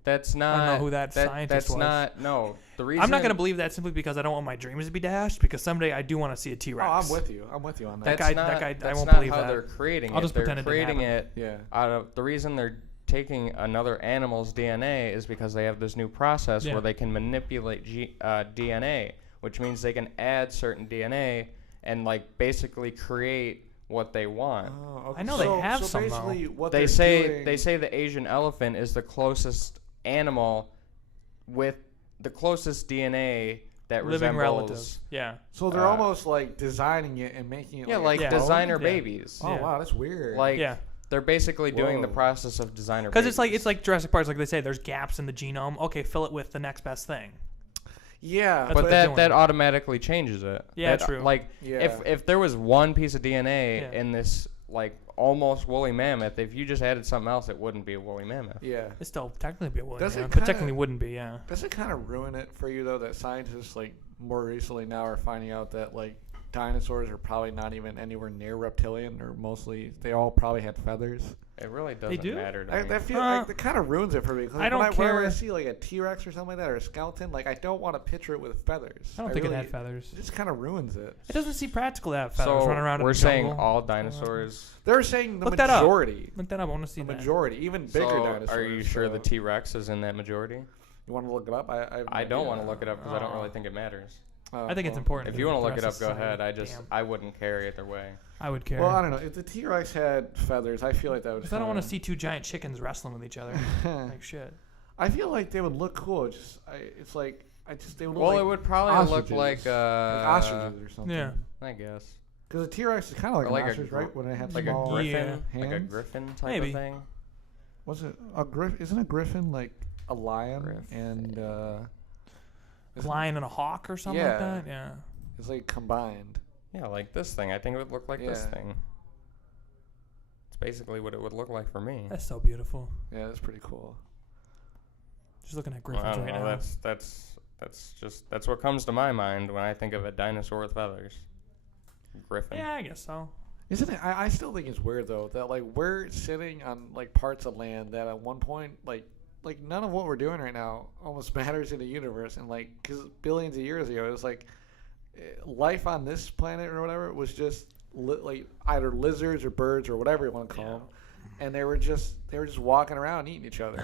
That's not. I don't know who that scientist that's was. not. No, the reason I'm not gonna believe that simply because I don't want my dreams to be dashed. Because someday I do want to see a Oh, T-Rex. I'm with you. I'm with you on that. That's guy- not, that guy- I that's won't not believe how that. they're creating I'll it. just They're pretend it didn't creating happen. it Yeah. out of the reason they're taking another animal's DNA is because they have this new process Yeah. where they can manipulate DNA, which means they can add certain DNA and like basically create what they want. Oh, okay. I know they have so some, though. basically what They they're say doing, they say the Asian elephant is the closest animal with the closest DNA that Living resembles. relatives. Yeah. So they're almost like designing it and making it. Yeah, like like a clone? designer Yeah. babies. Oh Yeah. wow, that's weird. Like Yeah. they're basically doing the Whoa. process of designer. Because babies. it's like Jurassic Park. Like they say, there's gaps in the genome. Okay, fill it with the next best thing. yeah, That's But what they're that doing. automatically changes it. Yeah, That, true. Like Yeah. if there was one piece of DNA Yeah. in this like almost woolly mammoth, if you just added something else, it wouldn't be a woolly mammoth. yeah. It still technically be a woolly Does it mammoth, but kinda- technically wouldn't be. Yeah. Does it kind of ruin it for you though that scientists like more recently now are finding out that like dinosaurs are probably not even anywhere near reptilian, or mostly they all probably had feathers. It really doesn't do? matter to I me. feel like that kind of ruins it for me. I don't Whenever I care. see like a T-Rex or something like that, or a skeleton, like I don't want to picture it with feathers. I don't think it had feathers. It just kind of ruins it. It doesn't seem practical to have feathers So running around in we're the saying jungle. all dinosaurs. They're saying the Look that up. majority. Look that up. I want to see The that. majority, even bigger So dinosaurs. are you sure the so- T-Rex is in that majority? You want to look it up? I don't want to look it up because I don't really think it matters. I think it's important. If you want to the look it rest up, of go society. ahead. Damn. I wouldn't care either way. I would care. Well, I don't know. If the T-Rex had feathers, I feel like that would. Because I don't want to see two giant chickens wrestling with each other. Like shit. I feel like they would look cool. It's like they would. Look Well, like it would probably look ostriches. like ostriches or something. Yeah. I guess Because the T-Rex is kind of like Or like an a ostrich, gr- right? When it had like a small griffin, Yeah. like a hands. griffin type Maybe. of thing. Was it a griffin? Isn't a griffin like a lion Griffin. and A isn't- lion and a hawk or something like Yeah. that. Yeah. it's like combined. Yeah, like this thing. I think it would look like this Yeah. thing. It's basically what it would look like for me. That's so beautiful. Yeah, that's pretty cool. Just looking at Well, I griffins don't right know. now. That's what comes to my mind when I think of a dinosaur with feathers. Griffin. Yeah, I guess so. Isn't it? I still think it's weird though that like we're sitting on like parts of land that at one point like none of what we're doing right now almost matters in the universe, and like because billions of years ago it was like life on this planet or whatever was just like either lizards or birds or whatever you want to call them, and they were just walking around eating each other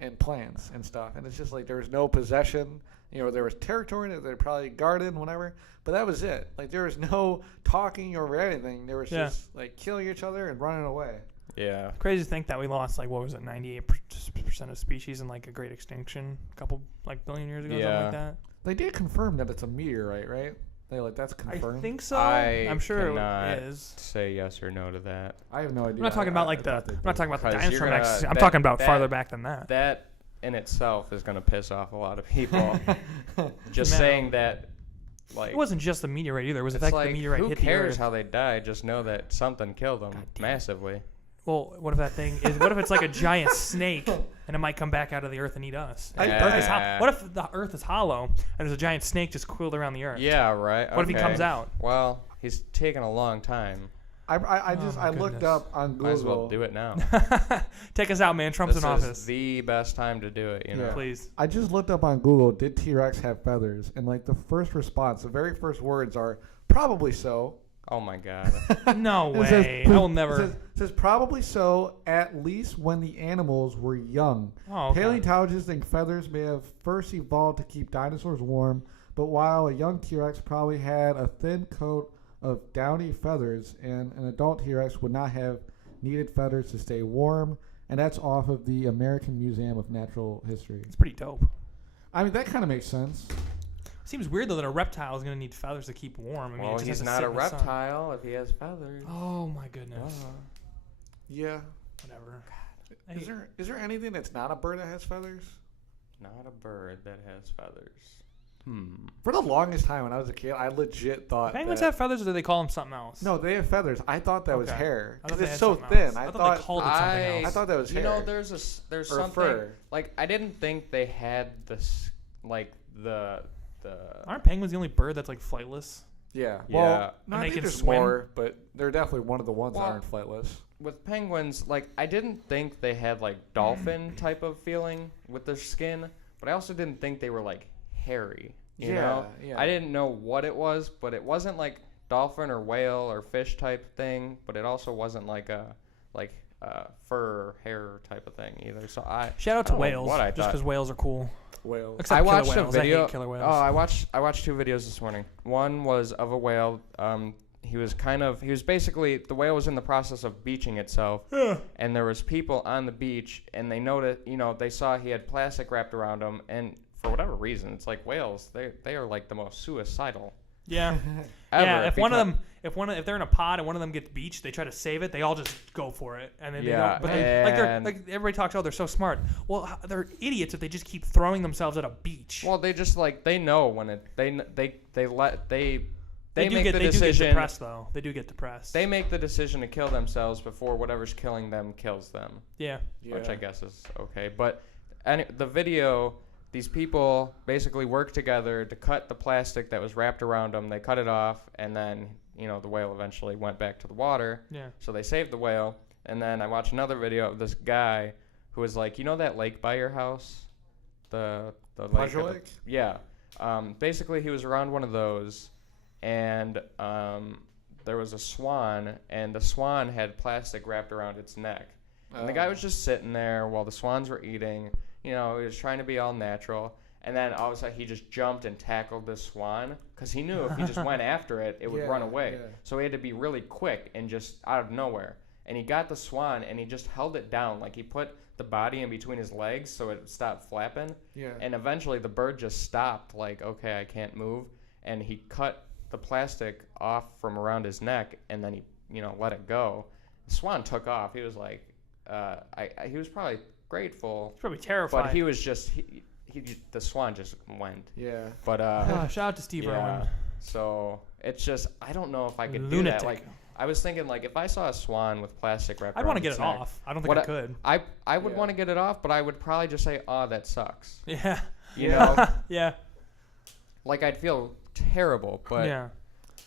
and plants and stuff, and it's just like there was no possession. You know, there was territory that they probably guarded and whatever, but that was it. Like there was no talking or anything. There was just like killing each other and running away. Yeah. Crazy to think that we lost like what was it, 98% of species in like a great extinction, a couple like billion years ago, something like that. They did confirm that it's a meteorite, right? They like that's confirmed. I think so. I'm sure cannot it is. say yes or no to that. I have no idea. I'm not talking about like I thought they I'm not did. talking about the 'Cause dinosaur you're next. gonna- I'm that- talking about that- farther back than that. That in itself is going to piss off a lot of people. Just No. saying that, like, It wasn't just the meteorite either. It was the it's fact like, that the meteorite who hit cares the how Earth. they died? Just know that something killed them massively. Well, what if that thing is? What if it's like a giant snake and it might come back out of the Earth and eat us? What if the Earth is hollow and there's a giant snake just coiled around the Earth? Yeah, right. What if he okay. comes out? Well, he's taking a long time. I my looked goodness. up on Google. Might as well do it now. Take us out, man. Trump's This in is office. the best time to do it. You know. Yeah. Please. I just looked up on Google. Did T-Rex have feathers? And like the first response, the very first words are probably so. Oh my God. No It says- way. I will never. It says probably so, at least when the animals were young. Oh, okay. Paleontologists think feathers may have first evolved to keep dinosaurs warm, but while a young T-Rex probably had a thin coat of downy feathers, and an adult T-Rex would not have needed feathers to stay warm, and that's off of the American Museum of Natural History. It's pretty dope. I mean, that kind of makes sense. Seems weird though that a reptile is gonna need feathers to keep warm. I mean, Well, it just he's has to not sit a in the sun. reptile if he has feathers. Oh my goodness. Yeah. Whatever. Is there anything that's not a bird that has feathers? Not a bird that has feathers. For the longest time when I was a kid, I legit thought Penguins that, have feathers, or do they call them something else? No, they have feathers. I thought that was Okay. hair I thought because they it's had so something thin. else. I thought thought they called it something else. I thought that was You hair. know, there's Or something fur. like I didn't think they had this like the. Aren't penguins the only bird that's like flightless? Yeah. Yeah. Well, no, And I they think can there's swim? more, but they're definitely one of the ones that Well, aren't flightless. With penguins, like I didn't think they had like dolphin type of feeling with their skin, but I also didn't think they were like hairy. You know? yeah. I didn't know what it was, but it wasn't like dolphin or whale or fish type thing, but it also wasn't like a fur or hair type of thing either. So Shout out to I don't know whales, what I just thought. because whales are cool. Whale. Except I killer watched whales. a video. I hate killer whales. Oh, I watched 2 videos this morning. One was of a whale. He was basically, the whale was in the process of beaching itself, and there was people on the beach, and they noticed, they saw he had plastic wrapped around him, and for whatever reason, it's like whales, they are like the most suicidal Yeah. ever. Yeah, if they're in a pod and one of them gets beached, they try to save it. They all just go for it, and then Yeah, they don't. But everybody talks. Oh, they're so smart. Well, they're idiots if they just keep throwing themselves at a beach. Well, they just they know when they make the They do get decision. depressed though. They do get depressed. They make the decision to kill themselves before whatever's killing them kills them. Yeah. Which I guess is okay. But the video, these people basically worked together to cut the plastic that was wrapped around them. They cut it off, and then, the whale eventually went back to the water. Yeah. So they saved the whale. And then I watched another video of this guy who was like, that lake by your house? The lake. Pleasure Lake? Yeah. Basically, he was around one of those, and there was a swan, and the swan had plastic wrapped around its neck. And the guy was just sitting there while the swans were eating. He was trying to be all natural. And then all of a sudden, he just jumped and tackled this swan because he knew if he just went after it, it would run away. Yeah. So he had to be really quick and just out of nowhere. And he got the swan, and he just held it down. Like, he put the body in between his legs so it stopped flapping. Yeah. And eventually, the bird just stopped, like, okay, I can't move. And he cut the plastic off from around his neck, and then he, let it go. The swan took off. He was like, he was probably grateful. He's probably terrified. But he was just, the swan just went. Yeah. But, shout out to Steve Irwin. So, it's just, I don't know if I could Lunatic. do that. Like, I was thinking, like, if I saw a swan with plastic wrapped I'd around want to get its it neck, off. I don't think I could. I would want to get it off, but I would probably just say, oh, that sucks. Yeah. You know? Yeah. Like, I'd feel terrible, but,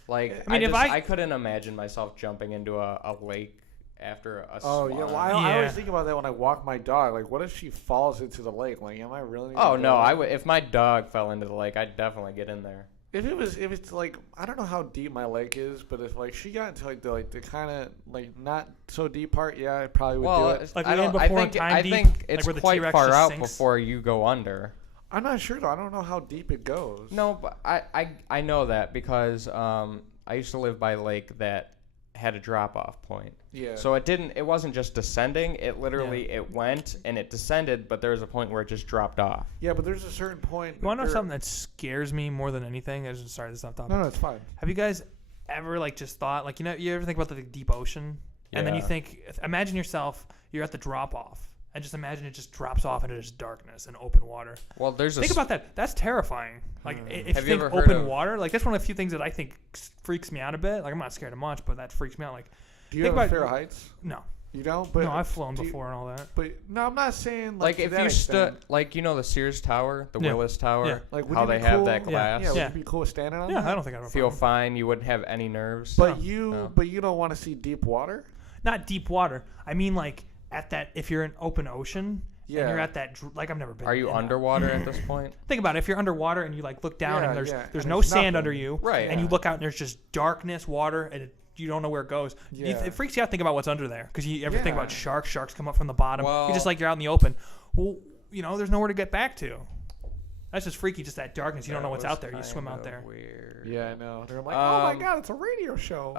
like, I couldn't imagine myself jumping into a lake after a swan. Oh, yeah. Well, I always think about that when I walk my dog. Like, what if she falls into the lake? Like, am I really? Oh, no. I would. If my dog fell into the lake, I'd definitely get in there. If it's like, I don't know how deep my lake is, but if like she got into the kind of like not so deep part, yeah, I probably would do it. Like I think it's like quite far out sinks. before you go under. I'm not sure though. I don't know how deep it goes. No, but I know that because I used to live by a lake that had a drop off point. Yeah. So it wasn't just descending. It literally it went and it descended, but there was a point where it just dropped off. Yeah, but there's a certain point. You want to know something that scares me more than anything? Sorry, this is off topic. No, it's fine. Have you guys ever like just thought like you ever think about the deep ocean and then you think imagine yourself you're at the drop off. And just imagine it just drops off into just darkness and open water. Well, think about that. That's terrifying. Like, if have you think open water, like that's one of the few things that I think freaks me out a bit. Like, I'm not scared of much, but that freaks me out. Like, do you have a fear of heights? No. You don't? But no, I've flown before and all that. But no, I'm not saying like if you stood, like the Sears Tower, the Willis Tower, like how they have that glass. Yeah, would you be cool with standing on that? I don't think I'd feel fine. You wouldn't have any nerves. But you don't want to see deep water. Not deep water. I mean, like at that, if you're in open ocean. Yeah. And you're at that, like I've never been. Are you underwater at this point? Think about it. If you're underwater and you like look down and there's no sand under you, right? And you look out and there's just darkness, water, and you don't know where it goes. Yeah. It freaks you out. Think about what's under there because you ever think about sharks? Sharks come up from the bottom. Well, you're just like you're out in the open. Well, there's nowhere to get back to. That's just freaky. Just that darkness. You don't know what's out there. You swim out there. Weird. Yeah, I know. They're like, oh my god, it's a radio show.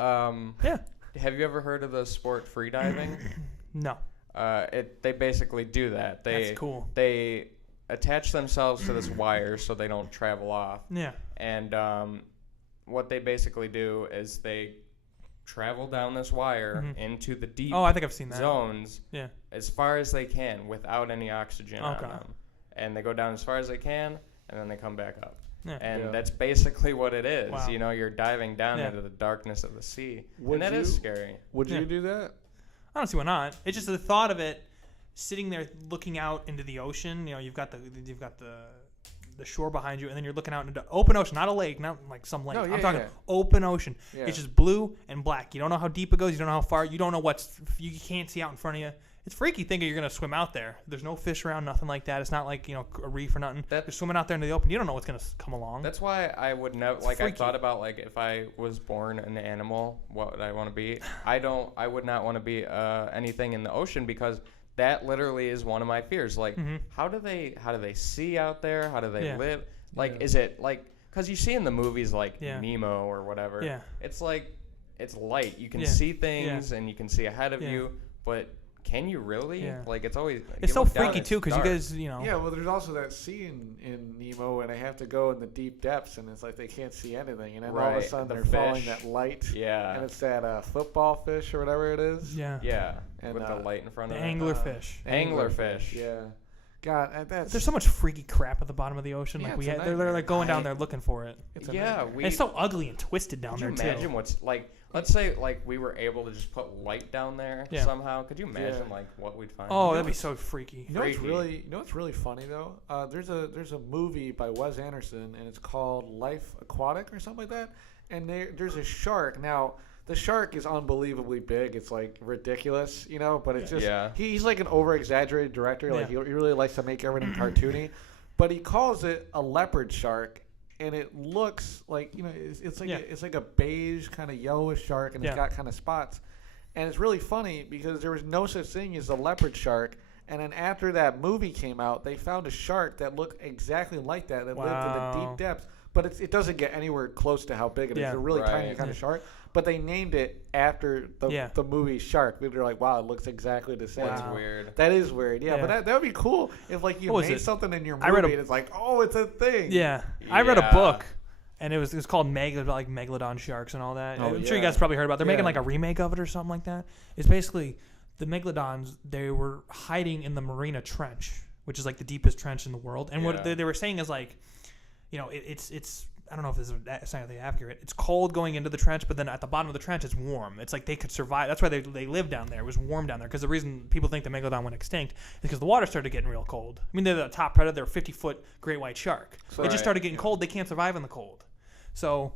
Yeah. Have you ever heard of the sport freediving? No. They basically do that. That's cool. They attach themselves to this wire so they don't travel off. Yeah. And what they basically do is they travel down this wire into the deep I think I've seen that. zones yeah. as far as they can without any oxygen on them. And they go down as far as they can, and then they come back up. Yeah. And that's basically what it is. Wow. You're diving down into the darkness of the sea. And that is scary. Would you do that? I don't see why not. It's just the thought of it, sitting there looking out into the ocean. You've got the shore behind you, and then you're looking out into open ocean, not a lake, not like some lake. I'm talking open ocean. Yeah. It's just blue and black. You don't know how deep it goes. You don't know how far. You don't know you can't see out in front of you. It's freaky thinking you're gonna swim out there. There's no fish around, nothing like that. It's not like a reef or nothing. You're swimming out there into the open. You don't know what's gonna come along. That's why I would never I thought about if I was born an animal, what would I want to be? I would not want to be anything in the ocean because that literally is one of my fears. Like how do they see out there? How do they live? Like is it like because you see in the movies like Nemo or whatever? Yeah. It's like it's light. You can see things and you can see ahead of you, but can you really? Yeah. Like it's always. It's so freaky too because you guys, Yeah, well, there's also that scene in Nemo and they have to go in the deep depths and it's like they can't see anything and then all of a sudden they're following that light. Yeah. And it's that football fish or whatever it is. Yeah. Yeah. And with the light in front of it. Anglerfish. Anglerfish. Yeah. God, there's so much freaky crap at the bottom of the ocean. Yeah, they're like going down there looking for it. It's so ugly and twisted down there too. Could you imagine what's like? Let's say like we were able to just put light down there somehow. Could you imagine like what we'd find? Oh, that'd be so freaky. You know what's really funny though? There's a movie by Wes Anderson and it's called Life Aquatic or something like that. And there's a shark. Now the shark is unbelievably big. It's like ridiculous, you know. But it's just he's like an over exaggerated director. Like he really likes to make everything cartoony. But he calls it a leopard shark. And it looks like, you know, it's like a beige kind of yellowish shark, and it's got kind of spots. And it's really funny because there was no such thing as a leopard shark. And then after that movie came out, they found a shark that looked exactly like that lived in the deep depths. But it doesn't get anywhere close to how big it is. It's a really tiny kind of shark. But they named it after the movie Shark. They're like, wow, it looks exactly the same. That's weird. That is weird. Yeah, but that would be cool if like you made something in your movie and it's like, oh, it's a thing. Yeah. I read a book. And it was called Megalodon sharks and all that. I'm sure you guys probably heard about it. They're making like a remake of it or something like that. It's basically the Megalodons, they were hiding in the Mariana Trench, which is like the deepest trench in the world. And what they were saying is like, you know, it's I don't know if this is scientifically accurate. It's cold going into the trench, but then at the bottom of the trench, it's warm. It's like they could survive. That's why they live down there. It was warm down there because the reason people think the Megalodon went extinct is because the water started getting real cold. I mean, they're the top predator. They're a 50-foot great white shark. It just started getting cold. They can't survive in the cold. So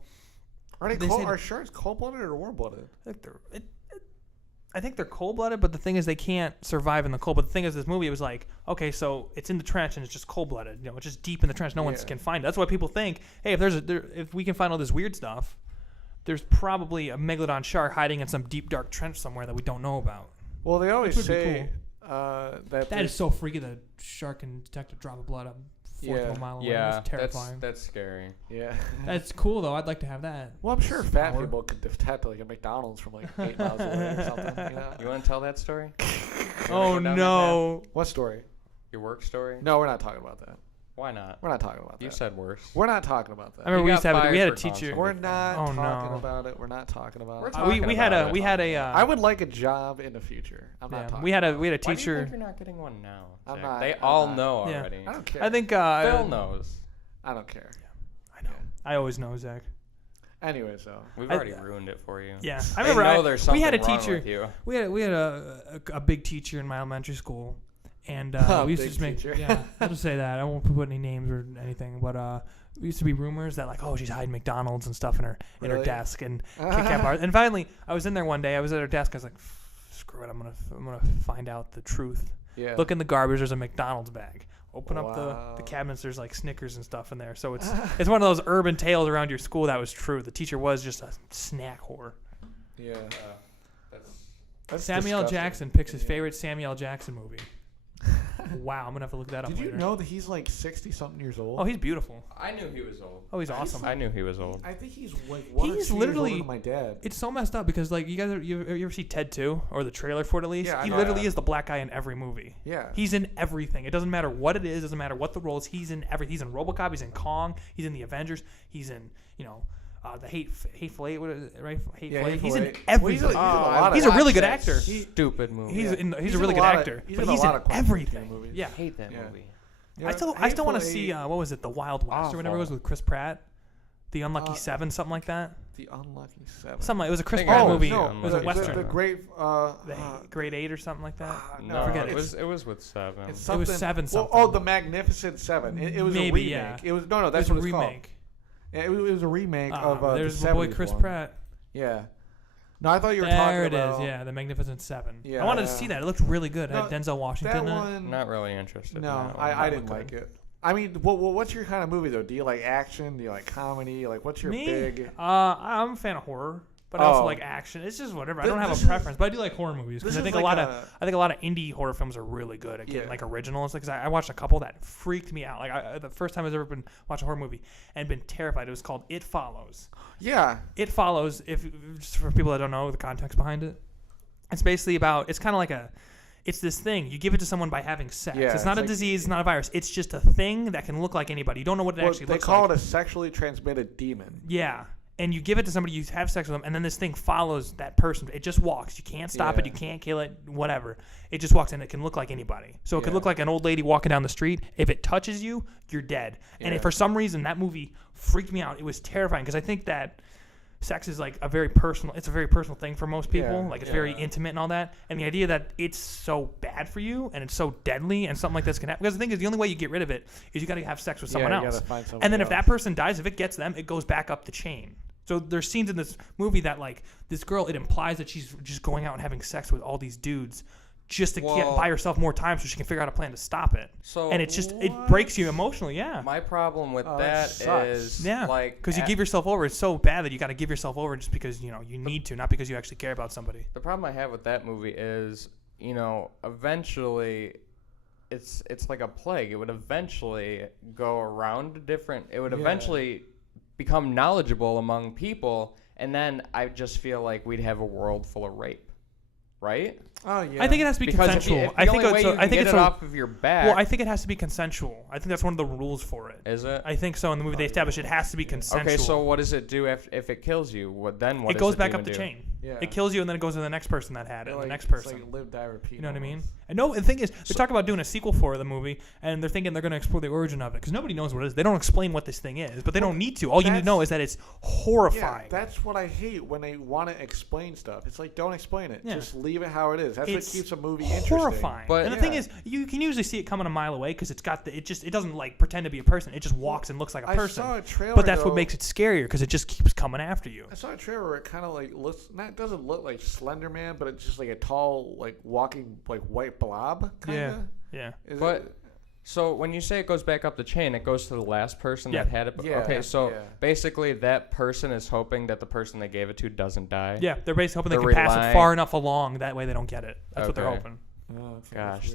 are sharks cold-blooded or warm-blooded? I think they're cold-blooded, but the thing is they can't survive in the cold. But the thing is, this movie, it was like, okay, so it's in the trench and it's just cold-blooded. You know, it's just deep in the trench. No one can find it. That's why people think, hey, if we can find all this weird stuff, there's probably a Megalodon shark hiding in some deep, dark trench somewhere that we don't know about. Well, they always say that is so freaky. The shark can detect a drop of blood a fourth of a mile away. Yeah, that's terrifying. That's scary. Yeah, that's cool though. I'd like to have that. Well, I'm sure fat people could detect like a McDonald's from like 8 miles away or something. You know? You want to tell that story? Oh no! What story? Your work story? No, we're not talking about that. Why not? We're not talking about that. You said worse. We're not talking about that. I remember we had a teacher. We're not talking about it. We're not talking about it. We had a. I would like a job in the future. I'm not talking. We had a teacher. Why do you think you're not getting one now? I'm not. They all know already. I don't care. I think Phil knows. I don't care. I know. I always know, Zach. Anyway, so we've already ruined it for you. Yeah, I remember. They know there's something we had a wrong teacher. With you. We had a big teacher in my elementary school, and we used to just make. Yeah, I'll just say that. I won't put any names or anything, but we used to be rumors that like, oh, she's hiding McDonald's and stuff in her desk and Kit Kat bars. And finally, I was in there one day. I was at her desk. I was like, screw it. I'm gonna find out the truth. Yeah. Look in the garbage. There's a McDonald's bag. Open up the cabinets. There's like Snickers and stuff in there. So it's one of those urban tales around your school that was true. The teacher was just a snack whore. Yeah. That's Samuel L. Jackson picks his favorite Samuel L. Jackson movie. Wow, I'm gonna have to look that up. Did you know that he's like 60-something years old? Oh, he's beautiful. I knew he was old. Oh, he's awesome. I knew he was old. I think he's like one or 2 years older than my dad. It's so messed up because like you ever see Ted 2 or the trailer for it at least? Yeah, he literally is the black guy in every movie. Yeah. He's in everything. It doesn't matter what it is. Doesn't matter what the role is. He's in everything. He's in RoboCop. He's in Kong. He's in the Avengers. He's in the Hateful Eight. What is it, right? Hateful Eight. He's in everything. He's a really good actor. Stupid movie. He's a really good actor. But he's in everything. Yeah. I hate that movie. Yeah, I still want to see what was it, The Wild West or whatever it was with Chris Pratt, The Unlucky Seven, something like that. The Unlucky Seven. It was a Chris Pratt movie. No, it was a western. The Great Grade 8 or something like that. No, forget it was with Seven. It was Seven something. Well, The Magnificent Seven. It was a remake. Yeah. It was that's what it's called. Yeah, it was a remake of there's the my boy Chris Pratt. Yeah. No, I thought you were talking about... There it is, yeah, The Magnificent Seven. Yeah, I wanted to see that. It looked really good. It had Denzel Washington in it. Not really interested. No, I didn't like it. I mean, what's your kind of movie, though? Do you like action? Do you like comedy? Like, what's your big... I'm a fan of horror, but I also like action. It's just whatever. I don't have a preference, but I do like horror movies because I think a lot of indie horror films are really good at getting like originals. Because I watched a couple that freaked me out. Like the first time I've ever been watched a horror movie and been terrified. It was called It Follows. Yeah. It Follows. Just for people that don't know the context behind it, it's basically about. It's kind of like it's this thing. You give it to someone by having sex. Yeah, it's not a disease. It's not a virus. It's just a thing that can look like anybody. You don't know what it actually looks like. They call it a sexually transmitted demon. Yeah. And you give it to somebody, you have sex with them, and then this thing follows that person. It just walks. You can't stop it. You can't kill it, whatever. It just walks, and it can look like anybody. So it could look like an old lady walking down the street. If it touches you, you're dead. And if for some reason that movie freaked me out, it was terrifying because I think that sex is like a very personal thing for most people. Yeah, Like it's very yeah. intimate and all that. And the idea that it's so bad for you and it's so deadly and something like this can happen. Because the thing is, the only way you get rid of it is you got to have sex with someone you else. gotta find someone And then if else. that person dies, if it gets them, it goes back up the chain. So there's scenes in this movie that like this girl, it implies that she's just going out and having sex with all these dudes just to get buy herself more time so she can figure out a plan to stop it. So And it's just it breaks you emotionally. Yeah. my problem with that that sucks. is Yeah, like because you give yourself over. It's so bad that you got to give yourself over just because you need to, not because you actually care about somebody. the problem I have with that movie is, eventually it's like a plague. It would eventually go around different. It would Yeah. eventually become knowledgeable among people, and then I just feel like we'd have a world full of rape, right? Oh yeah. I think it has to be Because consensual. if I the think only way you I can think get it's it off of your back. well. I think it has to be consensual. I think that's one of the rules for it. Is it? I think so. In the movie, they established it has to be consensual. Okay, so what does it do if it kills you? What it goes back up the do? chain. Yeah. It kills you, and then it goes to the next person that had it, and Like, the next it's person. like live, die, repeat. You know what I mean? almost. And no, the thing is, they're talking about doing a sequel for the movie, and they're thinking they're going to explore the origin of it because nobody knows what it is. They don't explain what this thing is, but they don't need to. All you need to know is that it's horrifying. Yeah, that's what I hate when they want to explain stuff. It's like, don't explain it. Yeah. Just leave it how it is. That's It's what keeps a movie interesting. horrifying. But- and the thing Yeah. is, you can usually see it coming a mile away because it doesn't like pretend to be a person. It just walks and looks like a I person. saw a trailer. But that's though. what makes it scarier because it just keeps coming after you. I saw a trailer where it kind of like looks. Not doesn't look like Slender Man, but it's just like a tall, like walking, like white blob. Kinda. Yeah. Is But it- so when you say it goes back up the chain, it goes to the last person Yeah. that had it. Yeah, Okay, so yeah. basically that person is hoping that the person they gave it to doesn't die. Yeah, they're basically hoping they They're can pass it relying- far enough along that way they don't get it. That's what they're Okay. hoping. Oh, okay, Gosh, weird.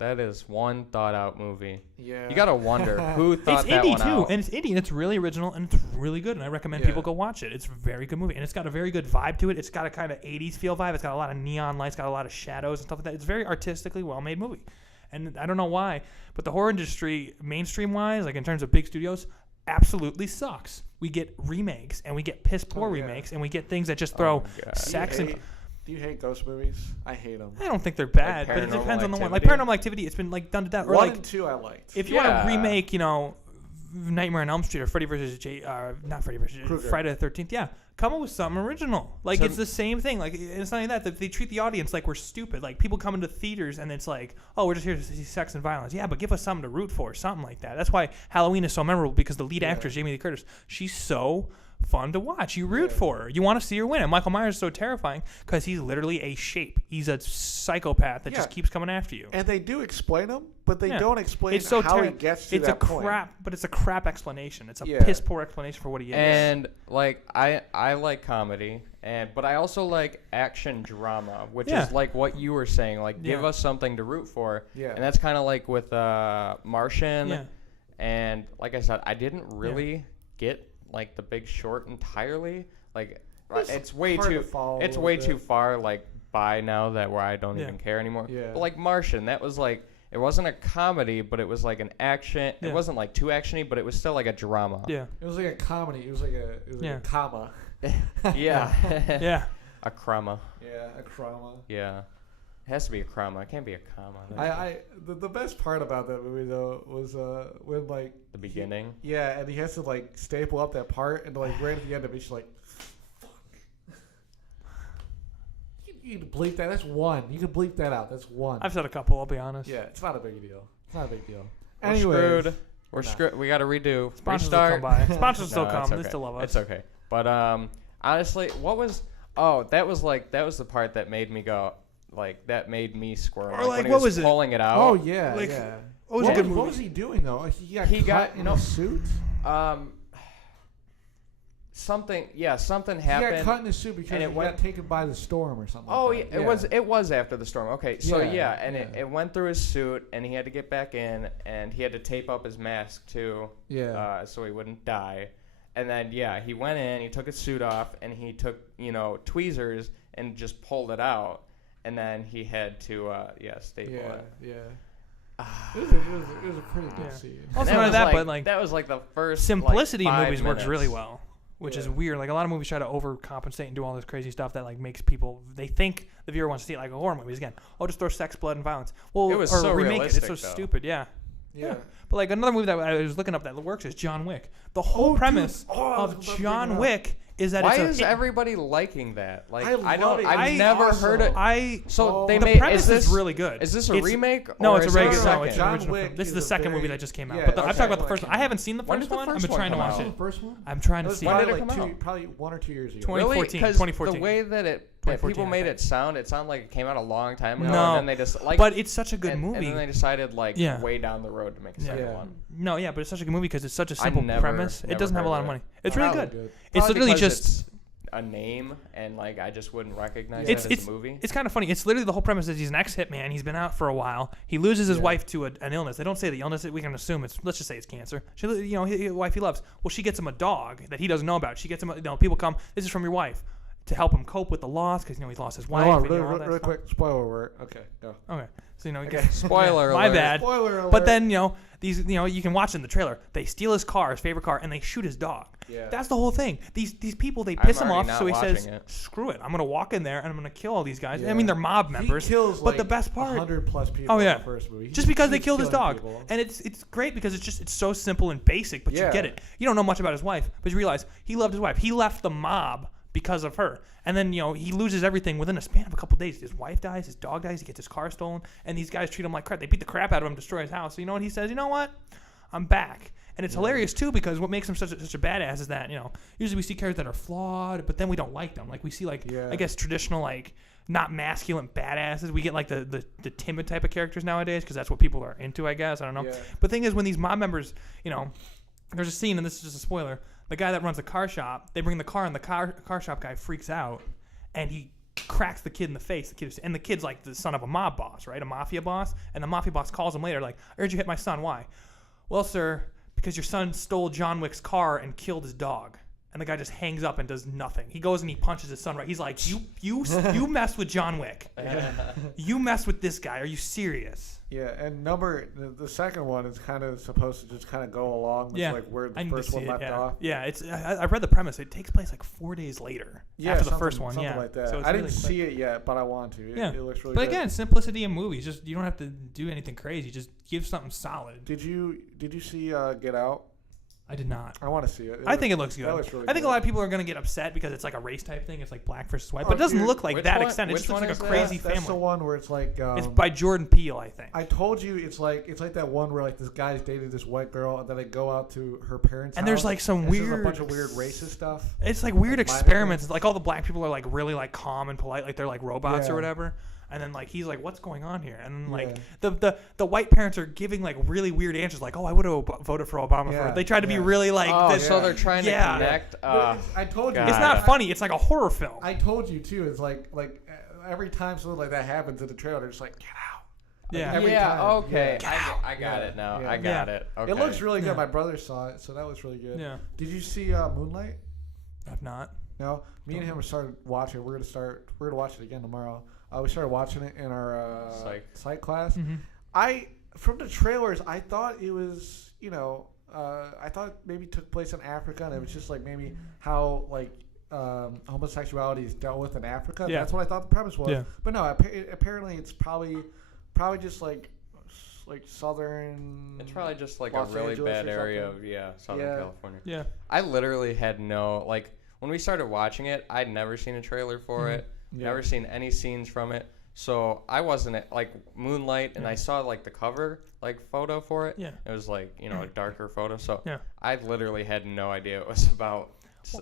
that is one thought out movie. Yeah. You gotta wonder who thought It's that indie one too, out. and it's indie, and it's really original, and it's really good, and I recommend Yeah. people go watch it. It's a very good movie, and it's got a very good vibe to it. It's got a kind of 80s feel vibe. It's got a lot of neon lights, got a lot of shadows and stuff like that. It's a very artistically well-made movie, and I don't know why, but the horror industry, mainstream-wise, like in terms of big studios, absolutely sucks. We get remakes, and we get piss-poor Oh, yeah. remakes, and we get things that just Oh throw my God. sex and... Do you hate ghost movies? I hate them. I don't think they're bad, but it Paranormal depends on the one. Like Activity? Paranormal Activity, it's been like done to death. Or One like and two I liked. if you want Yeah. to remake, Nightmare on Elm Street or Freddy versus not Freddy versus Krueger. Friday the 13th, yeah, come up with something original. Like So- it's the same thing. Like it's not only that they treat the audience like we're stupid. Like people come into theaters and it's like, oh, we're just here to see sex and violence. Yeah, but give us something to root for, something like that. That's why Halloween is so memorable because the lead actress Jamie Lee Curtis, she's so fun to watch. You root for her. You want to see her win. And Michael Myers is so terrifying because he's literally a shape. He's a psychopath that just Yeah. keeps coming after you. And they do explain them, but they Yeah. don't explain It's so how he terrible. gets to It's that a point. crap, but it's a crap explanation. It's a Yeah. piss poor explanation for what he is. And like I like comedy, but I also like action drama, which Yeah. is like what you were saying. Like give Yeah. us something to root for. Yeah. And that's kind of like with Martian. Yeah. And like I said, I didn't really get like The Big Short entirely. Like it's way hard too to follow a it's little way bit. too far like by now that where I don't Yeah. even care anymore. Yeah. But like Martian, that was like it wasn't a comedy, but it was like an action. Yeah. It wasn't like too actiony, but it was still like a drama. Yeah. It was like a comedy. It was like Yeah. a comma. Yeah. Yeah. A crama. Yeah, a comma. Yeah. It has to be a crama. It can't be a comma. The best part about that movie though was when like The beginning. yeah, and he has to like staple up that part and like right at the end of it, she's like, "Fuck." You can bleep that. That's one. You can bleep that out. That's one. I've said a couple, I'll be honest. Yeah, it's not a big deal. It's not a big deal. We're Anyways, screwed. We're Nah. screwed. We got to redo. Sponsors will Restart. come by. Sponsors will still No, come. it's They okay. still love us. It's okay. But honestly, what was? Oh, that was the part that made me go like that made me squirm. Or, like, when he what was was it? pulling it out. oh yeah, Like, yeah. what was a good movie? What was he doing though? He got in no. a suit. Something. Yeah, something He got happened. cut in his suit because and he it went- got taken by the storm or something. Oh, like yeah, that. it was after the storm. Okay, so Yeah, yeah, and yeah. It went through his suit, and he had to get back in, and he had to tape up his mask too, Yeah. so he wouldn't die. And then yeah, he went in, he took his suit off, and he took tweezers and just pulled it out, and then he had to staple Yeah, it. yeah. It was a pretty good Yeah. scene. Also, And not was that, but like that was like the first simplicity like, in 5 movies works minutes. really well, which is Yeah. weird. Like a lot of movies try to overcompensate and do all this crazy stuff that like makes people they think the viewer wants to see it, like horror movies again. Oh, just throw sex, blood, and violence. Well, It was or so remake it. It's so realistic, though. stupid. Yeah. Yeah. But like another movie that I was looking up that works is John Wick. The whole Oh, dude. premise Oh, I was of about to bring it John up. Wick is that Why it's is everybody liking that? Like, I love it. I've It's never awesome. heard it. So they the made. premise Is this really good. Is this a It's- remake? No, or it's a is it regular. No, second? it's an John original Wick film. This is is the a second movie very- that just came out. yeah, But I'm okay. talking about the When first it one. I came haven't seen the When first did the one. I've first been one trying to come watch out? it. The first one? I'm trying It to was see. When probably did it come like out? probably 1 or 2 years ago. 2014. Really? 2014. The way that that 2014, people I made think. it sounded like it came out a long time ago. No. And then they just like. But it's such a good and movie. then they decided like Yeah. way down the road to make a Yeah. second Yeah. one. No, yeah, but it's such a good movie because it's such a simple never- premise. It never doesn't have a heard lot of of it. money. It's Oh, really that was good. good. It's Probably literally because just. it's a name and like I just wouldn't recognize It's- it as a movie. It's kind of funny. It's literally the whole premise is he's an ex-hitman. He's been out for a while. He loses his Yeah. wife to an illness. They don't say the illness. We can assume it's. Let's just say it's cancer. She, his wife he loves. Well, she gets him a dog that he doesn't know about. She gets him. People come. This is from your wife to help him cope with the loss because he's lost his wife. Hold on, and, really, all that really stuff. quick. Spoiler alert. Okay, go. Okay, so he Okay. gets Spoiler My alert. bad. Spoiler alert. But then these you can watch in the trailer. They steal his car, his favorite car, and they shoot his dog. Yeah. That's the whole thing. These people they I'm piss him already off, not so he says, watching it. "Screw it, I'm gonna walk in there and I'm gonna kill all these guys." Yeah. I mean, they're mob members. He kills but the best part, 100 plus people Oh, yeah. in the first movie. just because they He's killed his killing dog, people. and it's great because it's so simple and basic, but Yeah. you get it. You don't know much about his wife, but you realize he loved his wife. He left the mob because of her, and then he loses everything within a span of a couple days. His wife dies, his dog dies, he gets his car stolen, and these guys treat him like crap. They beat the crap out of him, destroy his house. So you know what he says? You know what? I'm back. And it's hilarious too because what makes him such a badass is that usually we see characters that are flawed, but then we don't like them. Like we see Yeah. I guess traditional not masculine badasses. We get like the timid type of characters nowadays because that's what people are into. I guess I don't know. Yeah. But the thing is when these mob members, there's a scene and this is just a spoiler. The guy that runs the car shop, they bring the car and the car shop guy freaks out and he cracks the kid in the face. The kid's like the son of a mob boss, right? A mafia boss. And the mafia boss calls him later like, "I heard you hit my son. Why?" "Well, sir, because your son stole John Wick's car and killed his dog." And the guy just hangs up and does nothing. He goes and he punches his son right. He's like, you messed with John Wick. You messed with this guy. Are you serious? Yeah, and the second one is kind of supposed to just kind of go along with like where I the need to first see one it, left yeah. off. Yeah, I read the premise. It takes place like 4 days later after the first one. Something Yeah, like that. So it's I really didn't quick. see it yet, but I want to. Yeah, It looks really but good. again, simplicity in movies. Just you don't have to do anything crazy. Just give something solid. Did you see Get Out? I did not. I want to see it. I think it looks good. That looks really I think good. a lot of people are going to get upset because it's like a race type thing. It's like black versus white, Oh, but it doesn't dude, look like which that one- extent. It which just looks one like a is that? crazy That's the family. one where it's like It's by Jordan Peele, I think. I told you it's like that one where like this guy's dated this white girl and then they go out to her parents' And house, there's like some and it's just weird, a bunch of weird racist stuff. It's like weird like minor experiments. Like all the black people are like really like calm and polite, like they're like robots Yeah. or whatever. And then like he's like, "What's going on here?" And then like Yeah. the white parents are giving like really weird answers, like, "Oh, I would have voted for Obama." Yeah, They try to be yeah. really like. Oh, this. so they're trying to connect. But I told you. God. It's not funny. It's like a horror film. I told you too. It's like every time something like that happens in the trailer, they're just like, "Get out." Yeah. every Yeah. time. Okay. Yeah. I got it now. Yeah. I got Yeah. it. Okay. It looks really good. Yeah. My brother saw it, so that was really good. Yeah. Did you see Moonlight? I've not. No. Me and him started watching. We're gonna watch it again tomorrow. We started watching it in our psych class. Mm-hmm. From the trailers, I thought it was I thought maybe it took place in Africa, and it was just like maybe how homosexuality is dealt with in Africa. Yeah. That's what I thought the premise was. Yeah. But no, apparently it's probably just like southern. It's probably just like Los a really Angeles bad or area something. of Southern California. Yeah. I literally had no when we started watching it, I'd never seen a trailer for it, Yeah. never seen any scenes from it. So I wasn't at Moonlight, and I saw the cover photo for it. Yeah. It was a darker photo. So Yeah. I literally had no idea it was about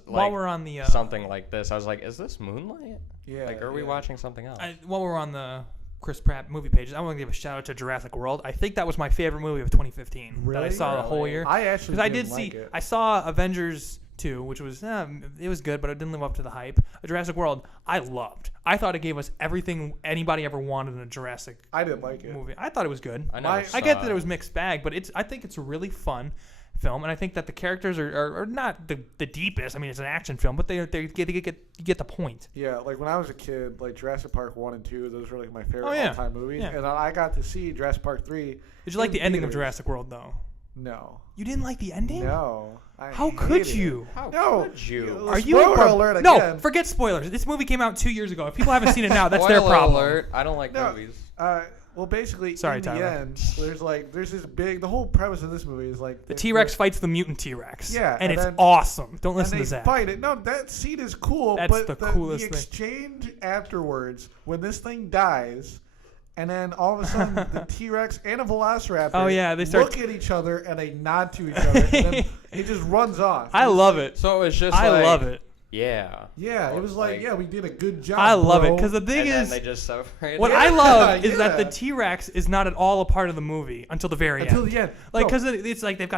While we're on the something like this. I was like, is this Moonlight? Yeah. Are we watching something else? while we're on the Chris Pratt movie pages, I want to give a shout out to Jurassic World. I think that was my favorite movie of 2015 that I Really? saw the whole year. I actually Because I didn't did like see, it. I saw Avengers 2, which was, it was good, but it didn't live up to the hype. Jurassic World, I loved. I thought it gave us everything anybody ever wanted in a Jurassic I didn't like it. movie. I thought it was good. I never I I get saw that it was mixed bag, but I think it's a really fun film, and I think that the characters are not the deepest. I mean, it's an action film, but they get the point. Yeah, when I was a kid, Jurassic Park 1 and 2, those were my favorite Oh, yeah. all-time movies. Yeah. And I got to see Jurassic Park 3. Did you like in the ending of theaters. Jurassic World, though? No. You didn't like the ending? No. How could you? How No. could you? Are you Spoiler alert again. No, forget spoilers. This movie came out 2 years ago. If people haven't seen it now, that's their Spoiler problem. alert. I don't like No. movies. Well, basically, Sorry, in the Tyler. end, there's this big. The whole premise of this movie is like The T-Rex fights the mutant T-Rex. Yeah, and it's then- awesome. Don't and listen they to Zach. fight it. No, that scene is cool. That's but the coolest the thing. exchange afterwards when this thing dies. And then all of a sudden, the T-Rex and a Velociraptor they start look at each other and they nod to each other, and then it just runs off. I love it. So it was just I love it. Yeah. Yeah, it was like, we did a good job. I love it bro. because the thing And then is, they just separated. what Yeah, I love is that the yeah. T-Rex is not at all a part of the movie until the very Until end. the end. Like, No. because it's like they've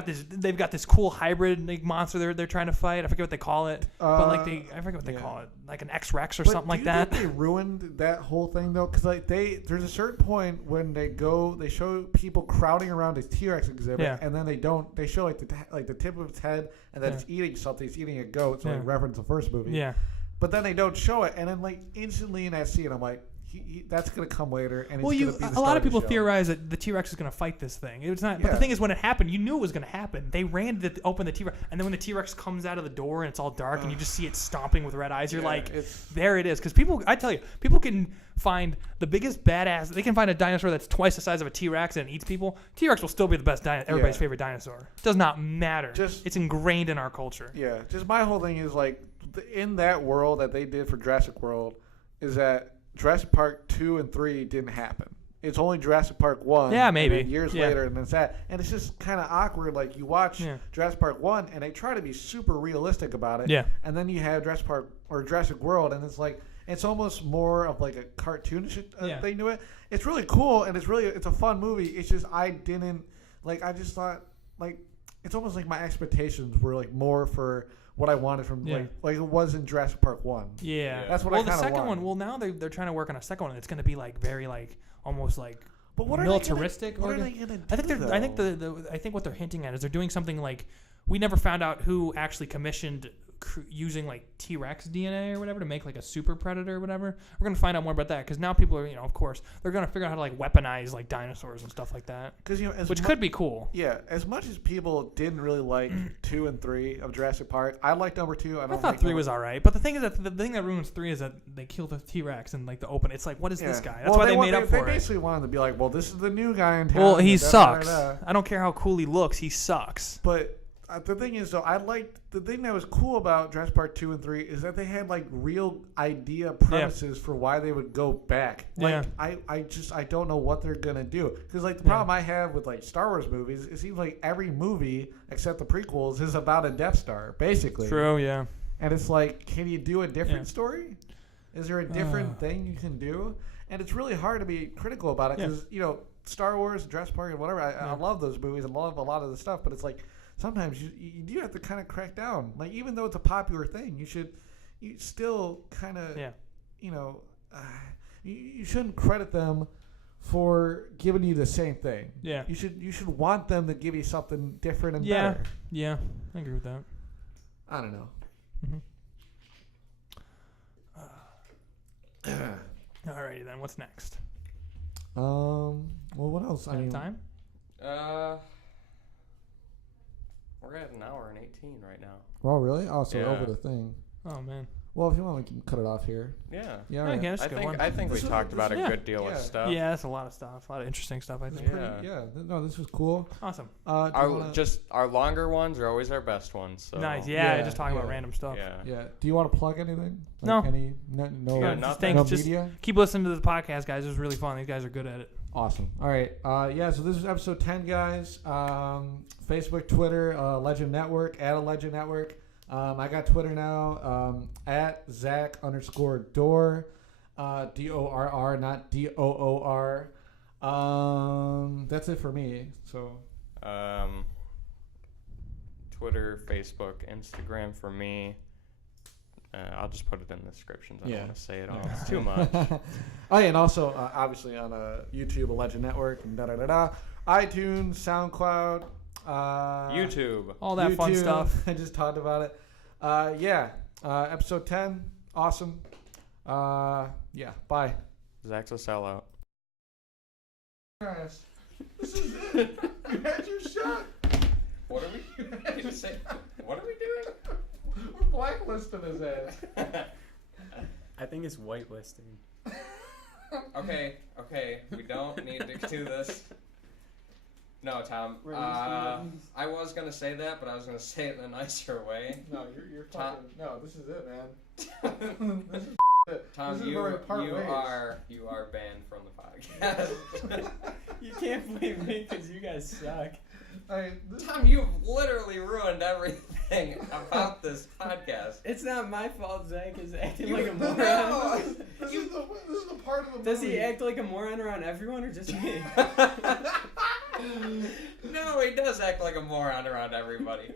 got this cool hybrid like, monster they're trying to fight. I forget what they call it, but like I forget what they call it, like an X-Rex or But something like do you that. think they ruined that whole thing though, because like there's a certain point when they show people crowding around a T-Rex exhibit, Yeah. and then they show like the tip of its head, and then Yeah. it's eating something. It's eating a goat, so Yeah. like reference the first movie. Yeah. But then they don't show it, and then like instantly in that scene, I'm like, that's gonna come later, and Well, it's gonna be the a start lot of the people show. theorize that the T-Rex is going to fight this thing. It's not. But Yeah. the thing is, when it happened, you knew it was going to happen. They ran to open the T-Rex, and then when the T-Rex comes out of the door and it's all dark, and you just see it stomping with red eyes, you're Yeah, like, it's- there it is. Because I tell you, people can find the biggest badass. They can find a dinosaur that's twice the size of a T-Rex and eats people. T-Rex will still be the best everybody's Yeah. favorite dinosaur. It does not matter. Just- it's ingrained in our culture. Yeah, just my whole thing is like in that world that they did for Jurassic World is that Jurassic Park 2 and 3 didn't happen. It's only Jurassic Park 1. Yeah, and maybe. then years Yeah. later, and then it's that. And it's just kind of awkward. Like you watch Yeah. Jurassic Park 1, and they try to be super realistic about it. Yeah. And then you have Jurassic Park or Jurassic World, and it's like it's almost more of like a cartoonish thing to it. It's really cool, and it's a fun movie. It's just I just thought like it's almost like my expectations were like more for what I wanted from like it was in Jurassic Park 1. Yeah. That's what I well, the kinda second want. one. Well, now they're trying to work on a second one. It's going to be like very like almost like But what militaristic. What are they gonna do? I think what they're hinting at is they're doing something like we never found out who actually commissioned using like T-Rex DNA or whatever to make like a super predator or whatever. We're gonna find out more about that because now people are of course they're gonna figure out how to like weaponize like dinosaurs and stuff like that. Because which could be cool. Yeah, as much as people didn't really like 2 and 3 of Jurassic Park, I liked number 2. I thought 3 was alright, but the thing is that the thing that ruins 3 is that they kill the T-Rex and like the open. It's like what is this guy? That's why they made up for it. They basically wanted to be like, well, this is the new guy in town. Well, he da, da, sucks. da, da. I don't care how cool he looks. He sucks. But the thing is, though, I liked the thing that was cool about Jurassic Park 2 and 3 is that they had like real idea premises for why they would go back. Like I don't know what they're gonna do because like the problem I have with like Star Wars movies, it seems like every movie except the prequels is about a Death Star, basically. True. Yeah. And it's like, can you do a different story? Is there a different thing you can do? And it's really hard to be critical about it because Star Wars, Jurassic Park, and whatever. I love those movies and love a lot of the stuff, but it's like. Sometimes you do have to kind of crack down. Like even though it's a popular thing, you still kind of you shouldn't credit them for giving you the same thing. Yeah. You should want them to give you something different and Yeah. better. Yeah. I agree with that. I don't know. Alrighty then. What's next? Well, what else? I mean, Time. We're at an hour and 18 right now. Oh, really? Oh, so Yeah. over the thing. Oh man. Well, if you want, we can cut it off here. Yeah. Yeah. I All right. guess that's a good one. I think we This was- talked about a yeah. good deal of stuff. Yeah, that's a lot of stuff. A lot of interesting stuff. I This is think. pretty- Yeah. No, this was cool. Awesome. Do you wanna- Our longer ones are always our best ones. So. Nice. Yeah. Yeah, Just talking about yeah. random stuff. Yeah. Yeah. Do you want to plug anything? No. Any? No. Yeah, Just nothing. thanks. No Just media. keep listening to the podcast, guys. It was really fun. These guys are good at it. Awesome. All right. So this is episode 10, guys. Facebook, Twitter, Legend Network, at a Legend Network. I got Twitter now, at Zach_Dorr, DORR, not DOOR. That's it for me. So. Twitter, Facebook, Instagram for me. I'll just put it in the descriptions. I don't want to say it all. It's too much. Oh, yeah, and also, obviously, on YouTube, a Legend Network, and iTunes, SoundCloud. YouTube. All that fun YouTube. stuff. I just talked about it. Episode 10. Awesome. Bye. Zach's a sellout. This is it. You had your shot. What are we doing? What are we doing? We're blacklisting his ass. I think it's whitelisting. Okay, we don't need to do this. No, Tom. I was gonna say that, but I was gonna say it in a nicer way. No, you're Tom, fucking. No, this is it, man. This is it. Tom, this is you where we part ways. are banned from the podcast. You can't blame me because you guys suck. Tom, you've literally ruined everything about this podcast. It's not my fault Zach is acting like a No, moron. this is the part of the Does movie. he act like a moron around everyone or just me? No, he does act like a moron around everybody.